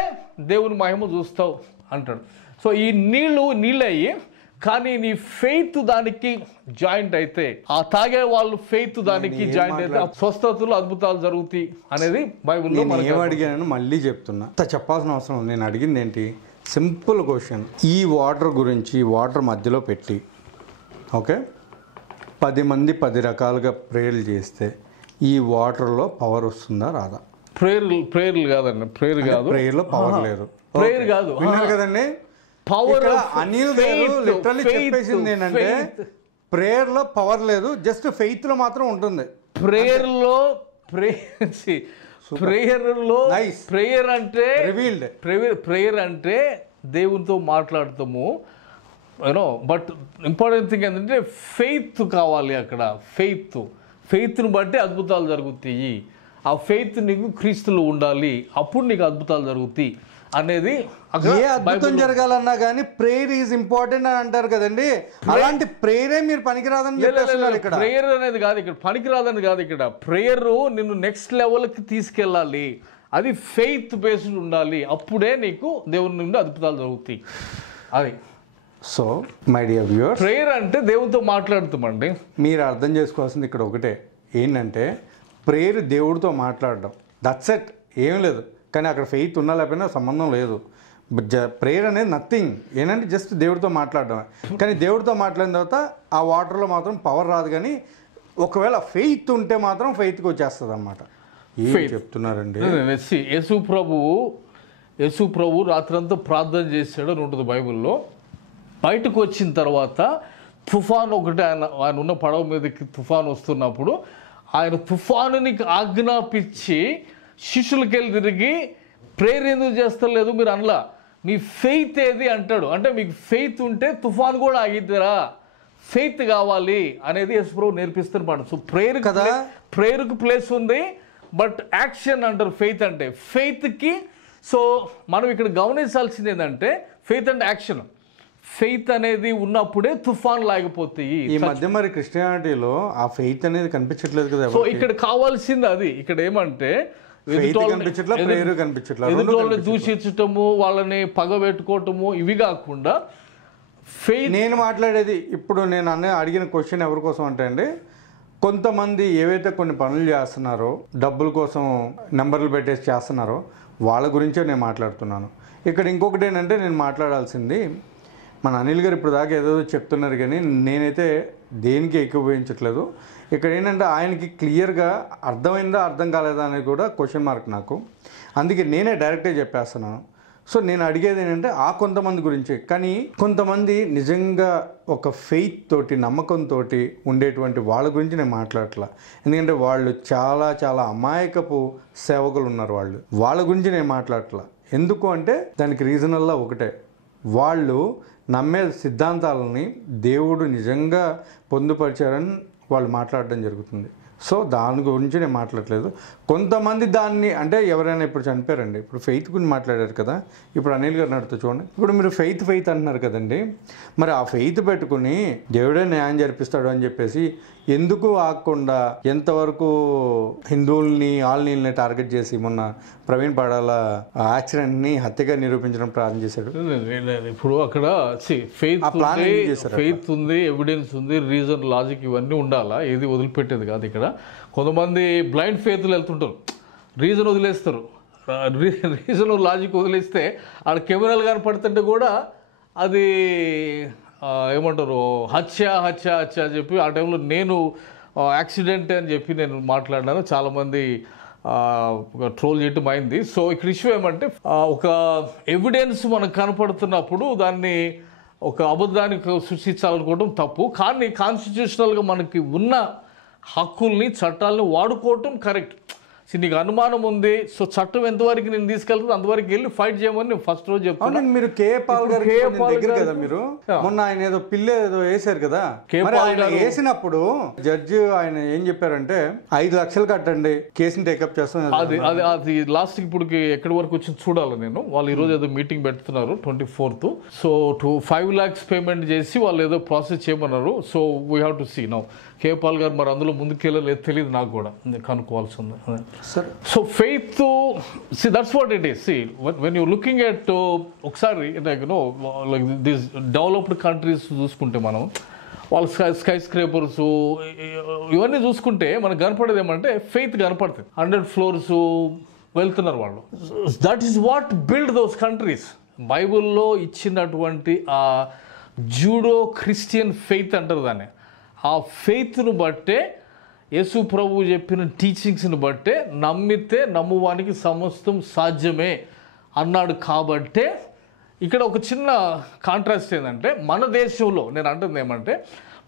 దేవుని మహిమ చూస్తావు అంటాడు. సో ఈ నీళ్ళయ్యి కానీ నీ ఫెయిత్ దానికి జాయింట్ అయితే, ఆ తాగే వాళ్ళు ఫెయిత్ దానికి జాయింట్ అయితే స్వస్థతలు అద్భుతాలు జరుగుతాయి అనేది బైబిల్లో. ఏం అడిగాను మళ్ళీ చెప్తున్నా, చెప్పాల్సిన అవసరం. నేను అడిగింది ఏంటి, సింపుల్ క్వశ్చన్. ఈ వాటర్ గురించి వాటర్ మధ్యలో పెట్టి, ఓకే, 10 మంది 10 రకాలుగా ప్రేయర్లు చేస్తే ఈ వాటర్లో పవర్ వస్తుందా రాదా? ప్రేయర్లు కాదండి, ప్రేయర్లో పవర్ లేదు. ప్రేయర్ కాదు, విన్నారు కదండి. అనిల్ గారు లిటరల్లీ చెప్పేసింది ఏంటంటే ప్రేయర్ లో పవర్ లేదు, జస్ట్ ఫెయిత్ లో మాత్రం ఉంటుంది. ప్రేయర్ అంటే దేవునితో మాట్లాడతాము, బట్ ఇంపార్టెంట్ థింగ్ ఏంటంటే ఫెయిత్ కావాలి. అక్కడ ఫెయిత్ను బట్టి అద్భుతాలు జరుగుతాయి. ఆ ఫెయిత్ నీకు క్రీస్తులో ఉండాలి, అప్పుడు నీకు అద్భుతాలు జరుగుతాయి అనేది. ఏ అద్భుతం జరగాలన్నా కానీ ప్రేయర్ ఈజ్ ఇంపార్టెంట్ అని అంటారు కదండి. అలాంటి ప్రేయరే మీరు పనికిరాదని చెప్పేస్తున్నారు. ఇక్కడ ప్రేయర్ అనేది కాదు, ఇక్కడ పనికిరాదని కాదు. ఇక్కడ ప్రేయర్ నిన్ను నెక్స్ట్ లెవెల్కి తీసుకెళ్ళాలి, అది ఫెయిత్ బేస్డ్ ఉండాలి, అప్పుడే నీకు దేవుని నుండి అద్భుతాలు జరుగుతాయి. అది so my dear viewers, prayer అంటే దేవునితో మాట్లాడుతామండి. మీరు అర్థం చేసుకోవాల్సింది ఇక్కడ ఒకటే ఏంటంటే ప్రేయర్ దేవుడితో మాట్లాడడం, దట్స్ ఇట్. ఏం లేదు. కానీ అక్కడ ఫెయిత్ ఉన్నా లేకపోయినా సంబంధం లేదు. ప్రేయర్ అనేది నథింగ్, ఏంటంటే జస్ట్ దేవుడితో మాట్లాడడమే. కానీ దేవుడితో మాట్లాడిన తర్వాత ఆ వాటర్లో మాత్రం పవర్ రాదు. కానీ ఒకవేళ ఫెయిత్ ఉంటే మాత్రం ఫెయిత్కి వచ్చేస్తుంది అన్నమాట. ఏం చెప్తున్నారండి? యేసు ప్రభు రాత్రంతా ప్రార్థన చేశాడు అని ఉంటుంది బైబిల్లో. బయటకు వచ్చిన తర్వాత తుఫాన్ ఒకటి ఆయన ఉన్న పడవ మీదకి తుఫాన్ వస్తున్నప్పుడు ఆయన తుఫానుని ఆజ్ఞాపించి శిష్యులకి వెళ్ళి తిరిగి ప్రేయర్ ఎందుకు చేస్తలేదు మీరు అనలా, మీ ఫెయిత్ ఏది అంటాడు. అంటే మీకు ఫెయిత్ ఉంటే తుఫాన్ కూడా ఆగిద్దిరా, ఫెయిత్ కావాలి అనేది యేసుప్రభు నేర్పిస్తున్నమాట. సో ప్రేయర్ కదా, ప్రేయర్కి ప్లేస్ ఉంది, బట్ యాక్షన్ అంటారు ఫెయిత్ అంటే. ఫెయిత్కి సో మనం ఇక్కడ గమనించాల్సింది ఏంటంటే ఫెయిత్ అండ్ యాక్షన్. ఫెయిత్ అనేది ఉన్నప్పుడే తుఫాన్ లాగిపోతాయి. ఈ మధ్య మరి క్రిస్టియానిటీలో ఆ ఫెయిత్ అనేది కనిపించట్లేదు కదా. సో ఇక్కడ కావాల్సింది అది. ఇక్కడ ఏమంటే ఎదుటోళ్ళని దూషించటము, వాళ్ళని పగబెట్టుకోవటము, ఇవి కాకుండా ఫెయిత్. నేను మాట్లాడేది ఇప్పుడు నేను అడిగిన క్వశ్చన్ ఎవరి కోసం అంటే అండి, కొంతమంది ఏవైతే కొన్ని పనులు చేస్తున్నారో డబ్బుల కోసం నెంబర్లు పెట్టేసి చేస్తున్నారో వాళ్ళ గురించే నేను మాట్లాడుతున్నాను. ఇక్కడ ఇంకొకటి ఏంటంటే నేను మాట్లాడాల్సింది, మన అనిల్ గారు ఇప్పుడు దాకా ఏదో చెప్తున్నారు కానీ నేనైతే దేనికి ఏకీభవించట్లేదు. ఇక్కడ ఏంటంటే ఆయనకి క్లియర్గా అర్థమైందా అర్థం కాలేదా అనేది కూడా క్వశ్చన్ మార్క్ నాకు. అందుకే నేనే డైరెక్ట్గా చెప్పేస్తున్నాను. సో నేను అడిగేది ఏంటంటే ఆ కొంతమంది గురించి. కానీ కొంతమంది నిజంగా ఒక ఫెయిత్ తోటి నమ్మకంతో ఉండేటువంటి వాళ్ళ గురించి నేను మాట్లాడట్లా. ఎందుకంటే వాళ్ళు చాలా చాలా అమాయకపు సేవకులు ఉన్నారు. వాళ్ళ గురించి నేను మాట్లాడట్లా. ఎందుకు అంటే దానికి రీజనల్లా ఒకటే, వాళ్ళు నమ్మే సిద్ధాంతాలని దేవుడు నిజంగా పొందుపరిచారని వాళ్ళు మాట్లాడడం జరుగుతుంది. సో దాని గురించి నేను మాట్లాడలేదు. కొంతమంది దాన్ని అంటే ఎవరైనా ఇప్పుడు చనిపోయారండి, ఇప్పుడు ఫెయిత్ గురించి మాట్లాడారు కదా, ఇప్పుడు అనిల్ గారు నడుతూ చూడండి. ఇప్పుడు మీరు ఫెయిత్ అంటున్నారు కదండి, మరి ఆ ఫెయిత్ పెట్టుకుని దేవుడే న్యాయం జరిపిస్తాడు అని చెప్పేసి ఎందుకు ఆగకుండా ఎంతవరకు హిందువుల్ని ఆల్నీల్ని టార్గెట్ చేసి మొన్న ప్రవీణ్ పడాల యాక్సిడెంట్ని హత్యగా నిరూపించడం ప్రారంభం చేశాడు. ఇప్పుడు అక్కడ ఫెయిత్ ఉంది, ఎవిడెన్స్ ఉంది, రీజన్, లాజిక్ ఇవన్నీ ఉండాలా, ఏది వదిలిపెట్టేది కాదు. ఇక్కడ కొంతమంది బ్లైండ్ ఫెయిత్లు వెళ్తుంటారు, రీజన్ వదిలేస్తారు. రీజన్ లాజిక్ వదిలేస్తే ఆడ కెమెరాలు కనపడుతుంటే కూడా అది ఏమంటారు హత్య అని చెప్పి ఆ టైంలో నేను యాక్సిడెంట్ అని చెప్పి నేను మాట్లాడినాను. చాలామంది ట్రోల్ చేయటం అయింది. సో ఇక్కడ ఇష్యూ ఏమంటే ఒక ఎవిడెన్స్ మనకు కనపడుతున్నప్పుడు దాన్ని ఒక అబద్ధానికి సృష్టించాలనుకోవడం తప్పు. కానీ కాన్స్టిట్యూషనల్గా మనకి ఉన్న హక్కుల్ని చట్టాలని వాడుకోవటం కరెక్ట్. నీకు అనుమానం ఉంది, సో చట్టం ఎంతవరకు నేను తీసుకెళ్తుంది అంతవరకు వెళ్ళి ఫైట్ చేయమని నేను ఫస్ట్ రోజు చెప్తాను. మీరు కేపాల్ గారు కదా, మీరు మొన్న ఆయన ఏదో పిల్ల ఏదో వేసారు కదా, వేసినప్పుడు జడ్జి ఆయన ఏం చెప్పారంటే 5 లక్షలు కట్టండి, కేసుని టేకప్ చేస్తాం. అది లాస్ట్ ఇప్పుడు ఎక్కడి వరకు వచ్చింది చూడాలి నేను. వాళ్ళు ఈరోజు ఏదో మీటింగ్ పెడుతున్నారు 24th. సో 5 lakhs పేమెంట్ చేసి వాళ్ళు ఏదో ప్రాసెస్ చేయమన్నారు. So we have to see now. Kepal గారు మరి అందులో ముందుకెళ్ళలేదు తెలియదు, నాకు కూడా కనుక్కోవాల్సి ఉంది. So faith that's what it is. When you looking at ఒకసారి లైక్ దిస్ డెవలప్డ్ కంట్రీస్ చూసుకుంటే మనం వాళ్ళ స్కై స్క్రేపర్స్ ఇవన్నీ చూసుకుంటే మనకు కనపడేది ఏమంటే ఫెయిత్ కనపడుతుంది. 100 floors వెళ్తున్నారు వాళ్ళు. That is what build those countries. బైబుల్లో ఇచ్చినటువంటి ఆ జూడో క్రిస్టియన్ ఫెయిత్ అంటారు దాన్ని. ఆ ఫెయిత్ను బట్టే యేసు ప్రభు చెప్పిన టీచింగ్స్ని బట్టే నమ్మితే నమ్మువానికి సమస్తం సాధ్యమే అన్నాడు. కాబట్టే ఇక్కడ ఒక చిన్న కాంట్రాస్ట్ ఏంటంటే మన దేశంలో నేను అంటుంది ఏమంటే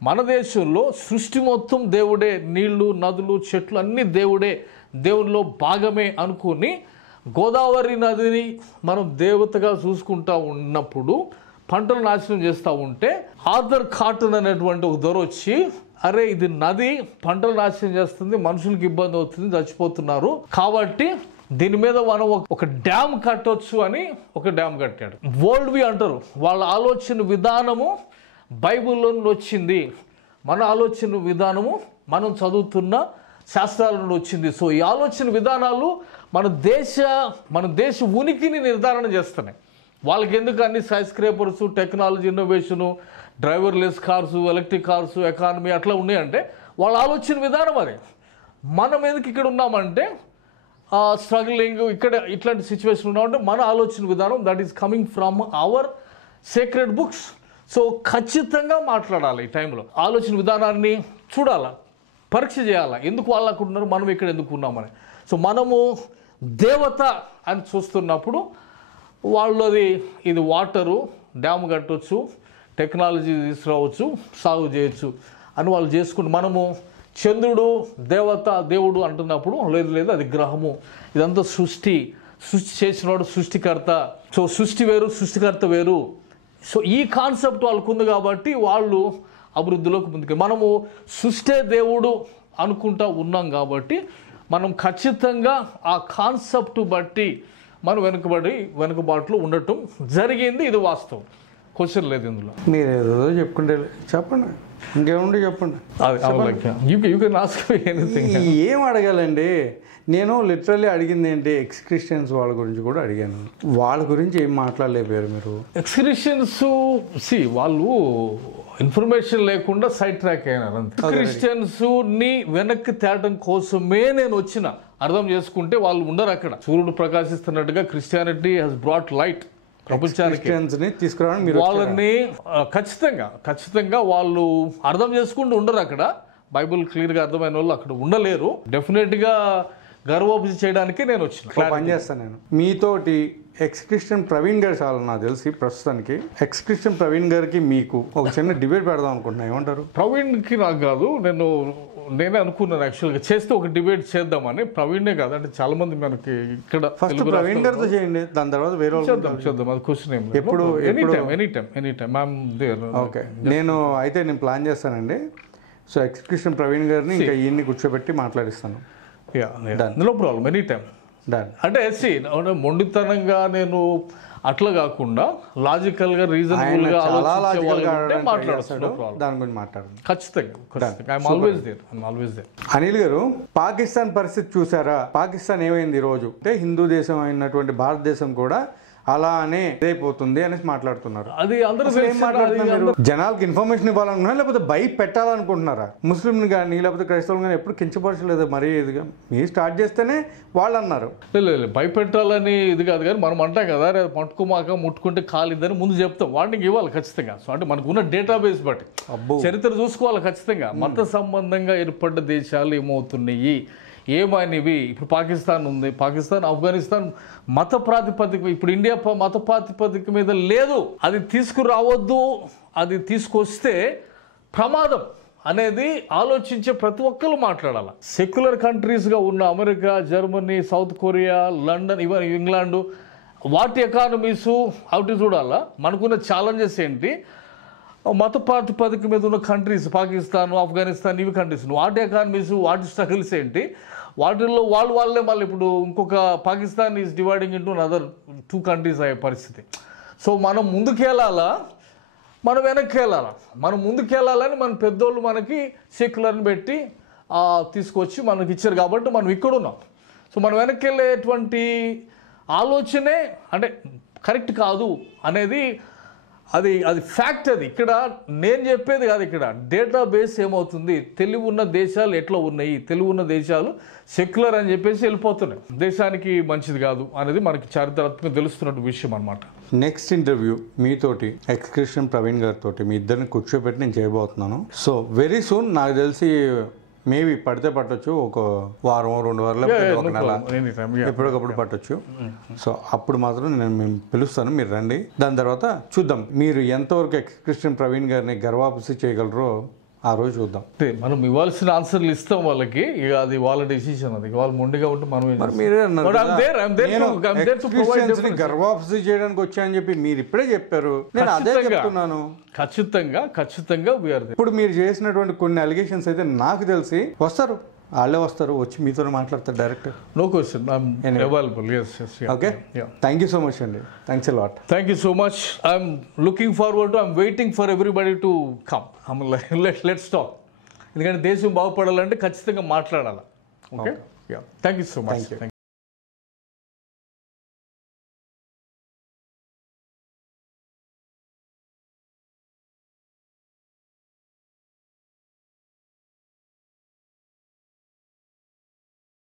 మన దేశంలో సృష్టి మొత్తం దేవుడే, నీళ్లు, నదులు, చెట్లు అన్నీ దేవుడే, దేవునిలో భాగమే అనుకుని గోదావరి నదిని మనం దేవతగా చూసుకుంటా ఉన్నప్పుడు పంటలు నాశనం చేస్తూ ఉంటే ఆర్థర్ కాటన్ అనేటువంటి ఒక దొర వచ్చి, అరే ఇది నది పంటలు నాశనం చేస్తుంది, మనుషులకి ఇబ్బంది అవుతుంది, చచ్చిపోతున్నారు, కాబట్టి దీని మీద మనం ఒక డ్యామ్ కట్టొచ్చు అని ఒక డ్యామ్ కట్టాడు. వరల్డ్ వ్యూ అంటారు. వాళ్ళ ఆలోచన విధానము బైబిల్లో నుండి వచ్చింది, మన ఆలోచన విధానము మనం చదువుతున్న శాస్త్రాల నుండి వచ్చింది. సో ఈ ఆలోచన విధానాలు మన దేశ ఉనికిని నిర్ధారణ చేస్తున్నాయి. వాళ్ళకి ఎందుకు అన్ని sky scrapers, technology, innovation, driverless cars, electric cars, economy అట్లా ఉన్నాయంటే వాళ్ళ ఆలోచన విధానం అది. మనం ఎందుకు ఇక్కడ ఉన్నామంటే స్ట్రగ్లింగ్ ఇక్కడ ఇట్లాంటి సిచ్యువేషన్ ఉన్నామంటే మన ఆలోచన విధానం that is coming from our secret books. So ఖచ్చితంగా మాట్లాడాలి ఈ టైంలో, ఆలోచన విధానాన్ని చూడాలా, పరీక్ష చేయాలా, ఎందుకు వాళ్ళు అక్కడ ఉన్నారు, మనం ఇక్కడ ఎందుకు ఉన్నామని. సో మనము దేవత అని చూస్తున్నప్పుడు వాళ్ళది ఇది వాటరు, డ్యామ్ కట్టవచ్చు, టెక్నాలజీ తీసుకురావచ్చు, సాగు చేయొచ్చు అని వాళ్ళు చేసుకుంటూ, మనము చంద్రుడు దేవత దేవుడు అంటున్నప్పుడు లేదు అది గ్రహము, ఇదంతా సృష్టి చేసినవాడు సృష్టికర్త. సో సృష్టి వేరు సృష్టికర్త వేరు. సో ఈ కాన్సెప్ట్ వాళ్ళకు ఉంది కాబట్టి వాళ్ళు అభివృద్ధిలోకి ముందుకు, మనము సృష్టే దేవుడు అనుకుంటా ఉన్నాం కాబట్టి మనం ఖచ్చితంగా ఆ కాన్సెప్ట్ బట్టి మనం వెనుకబాటులో ఉండటం జరిగింది. ఇది వాస్తవం, క్వశ్చన్ లేదు ఇందులో. మీరు ఏదో చెప్పుకుంటే చెప్పండి, ఇంకేముంటే చెప్పండి. ఏం అడగాలండి, నేను లిటరల్లీ అడిగింది ఏంటి, ఎక్స్ క్రిస్టియన్స్ వాళ్ళ గురించి కూడా అడిగాను. వాళ్ళ గురించి ఏం మాట్లాడలేకపోయారు మీరు. ఎక్స్ క్రిస్టియన్స్ వాళ్ళు ఇన్ఫర్మేషన్ లేకుండా సైడ్ ట్రాక్ అయినారు అంతే. క్రిస్టియన్స్ ని వెనక్కి తేవడం కోసమే నేను వచ్చిన, అర్థం చేసుకుంటే వాళ్ళు ఉండరు అక్కడ. సూర్యుడు ప్రకాశిస్తున్నట్టుగా క్రిస్టియానిటీ హెస్ బ్రాట్ లైట్ ప్రపంచానికి తీసుకురావడం, వాళ్ళని ఖచ్చితంగా వాళ్ళు అర్థం చేసుకుంటూ ఉండరు అక్కడ. బైబుల్ క్లియర్గా అర్థమైన వాళ్ళు అక్కడ ఉండలేరు. డెఫినెట్గా గర్వోపసి చేయడానికి నేను వచ్చిన పని చేస్తాను. నేను మీతోటి ఎక్స్ క్రిస్టియన్ ప్రవీణ్ గారు చాలా నాకు తెలిసి ప్రస్తుతానికి ఎక్స్ క్రిస్టియన్ ప్రవీణ్ గారికి మీకు ఒక చిన్న డిబేట్ పెడదాం అనుకుంటున్నా, ఏమంటారు? ప్రవీణ్కి నాకు కాదు, నేనే అనుకున్నాను యాక్చువల్గా చేస్తే ఒక డిబేట్ చేద్దామని. ప్రవీణే కాదు అంటే చాలా మంది మనకి ఇక్కడ ఫస్ట్ ప్రవీణ్ గారితో చేయండి, దాని తర్వాత వేరే చేద్దాం. అది క్వశ్చన్ ఏం ఎప్పుడు any time I'm there. Okay, నేను ప్లాన్ చేస్తానండి. సో ఎక్స్ క్రిస్టియన్ ప్రవీణ్ గారిని ఇంకా ఈయన్ని కూర్చోబెట్టి మాట్లాడిస్తాను. No problem, any time. అంటే మొండితనంగా నేను అట్లా కాకుండా లాజికల్గా రీజనబుల్గా మాట్లాడుతున్నాను. దాని గురించి మాట్లాడు ఖచ్చితంగా. అనిల్ గారు, పాకిస్తాన్ పరిస్థితి చూసారా? పాకిస్తాన్ ఏమైంది ఈ రోజు అంటే హిందూ దేశం అయినటువంటి భారతదేశం కూడా అలానే ఇదైపోతుంది అనేసి మాట్లాడుతున్నారు. అది అందరూ జనాలకు ఇన్ఫర్మేషన్ ఇవ్వాలనుకున్నారా లేకపోతే భయ పెట్టాలనుకుంటున్నారా? ముస్లింని కానీ లేకపోతే క్రైస్తవులు కానీ ఎప్పుడు కించపరచలేదు మరీ ఇదిగా. మీరు స్టార్ట్ చేస్తేనే వాళ్ళు అన్నారు. లేదు భయపెట్టాలని ఇది కాదు, కానీ మనం అంటాం కదా పట్టుకోమాక ముట్టుకుంటే కాలిద్దని ముందు చెప్తాం, వార్నింగ్ ఇవ్వాలి ఖచ్చితంగా. సో అంటే మనకున్న డేటాబేస్ బట్టి చరిత్ర చూసుకోవాలి ఖచ్చితంగా. మత సంబంధంగా ఏర్పడ్డ దేశాలు ఏమవుతున్నాయి, ఏమైనవి. ఇప్పుడు పాకిస్తాన్ ఉంది, పాకిస్తాన్ ఆఫ్ఘనిస్తాన్ మత ప్రాతిపదిక, ఇప్పుడు ఇండియా మత ప్రాతిపదిక మీద లేదు. అది తీసుకురావద్దు, అది తీసుకొస్తే ప్రమాదం అనేది ఆలోచించే ప్రతి ఒక్కరు మాట్లాడాలి. సెక్యులర్ కంట్రీస్గా ఉన్న America, Germany, south Korea, London, ఇవన్నీ ఇంగ్లాండ్, వాటి ఎకానమీస్ అవి చూడాలా. మనకున్న ఛాలెంజెస్ ఏంటి, మత ప్రాతిపదిక మీద ఉన్న కంట్రీస్ పాకిస్తాన్, ఆఫ్ఘనిస్తాన్, ఇవి కంట్రీస్, వాటి ఎకానమీస్, వాటి స్ట్రగుల్స్ ఏంటి, వాటిల్లో వాళ్ళే మళ్ళీ ఇప్పుడు ఇంకొక Pakistan is dividing into other 2 countries అయ్యే పరిస్థితి. సో మనం ముందుకెళ్ళాలా, మనం వెనక్కి వెళ్ళాలా? మనం ముందుకెళ్ళాలని మన పెద్దోళ్ళు మనకి సెక్యులర్ని పెట్టి తీసుకొచ్చి మనకి ఇచ్చారు కాబట్టి మనం ఇక్కడ ఉన్నాం. సో మనం వెనక్కి వెళ్ళేటువంటి ఆలోచనే అంటే కరెక్ట్ కాదు అనేది అది ఫ్యాక్ట్. అది ఇక్కడ నేను చెప్పేది కాదు, ఇక్కడ డేటాబేస్ ఏమవుతుంది, తెలివి ఉన్న దేశాలు ఎట్లా ఉన్నాయి, తెలివి ఉన్న దేశాలు సెక్యులర్ అని చెప్పేసి వెళ్ళిపోతున్నాయి. దేశానికి మంచిది కాదు అనేది మనకి చారిత్రాత్మకంగా తెలుస్తున్న విషయం అనమాట. నెక్స్ట్ ఇంటర్వ్యూ మీతోటి ఎక్స్ క్రిస్టియన్ ప్రవీణ్ గారితో మీ ఇద్దరిని కూర్చోబెట్టి నేను చేయబోతున్నాను. సో వెరీ సూన్, నాకు తెలిసి మేబీ పడితే పట్టొచ్చు, ఒక వారం 2 వారాలు, ఒక నెల, ఎప్పటికప్పుడు పట్టొచ్చు. సో అప్పుడు మాత్రం మేము పిలుస్తాను, మీరు రండి. దాని తర్వాత చూద్దాం మీరు ఎంతవరకు ఎక్స్ క్రిస్టియన్ ప్రవీణ్ గారిని గర్వాపసి చేయగలరో ఆ రోజు చూద్దాం. మనం ఇవ్వాల్సిన ఆన్సర్లు ఇస్తాం వాళ్ళకి, ఇక అది వాళ్ళ డెసిషన్. అది వాళ్ళు మొండిగా ఉంటే మనం మీరే గర్వాపసి చేయడానికి వచ్చాయని చెప్పి మీరు ఇప్పుడే చెప్పారు, నేను అదే చెప్తున్నాను. ఖచ్చితంగా ఇప్పుడు మీరు చేసినటువంటి కొన్ని అలిగేషన్స్ అయితే నాకు తెలిసి వాళ్ళే వస్తారు, వచ్చి మీతో మాట్లాడతారు direct. No question, I'm available. Okay, thank you so much అండి. Thanks a lot. Thank you so much. I'm looking forward to, I'm waiting for everybody to come. Let's talk. ఎందుకంటే దేశం బాగుపడాలంటే ఖచ్చితంగా మాట్లాడాలి. Okay, thank you so much.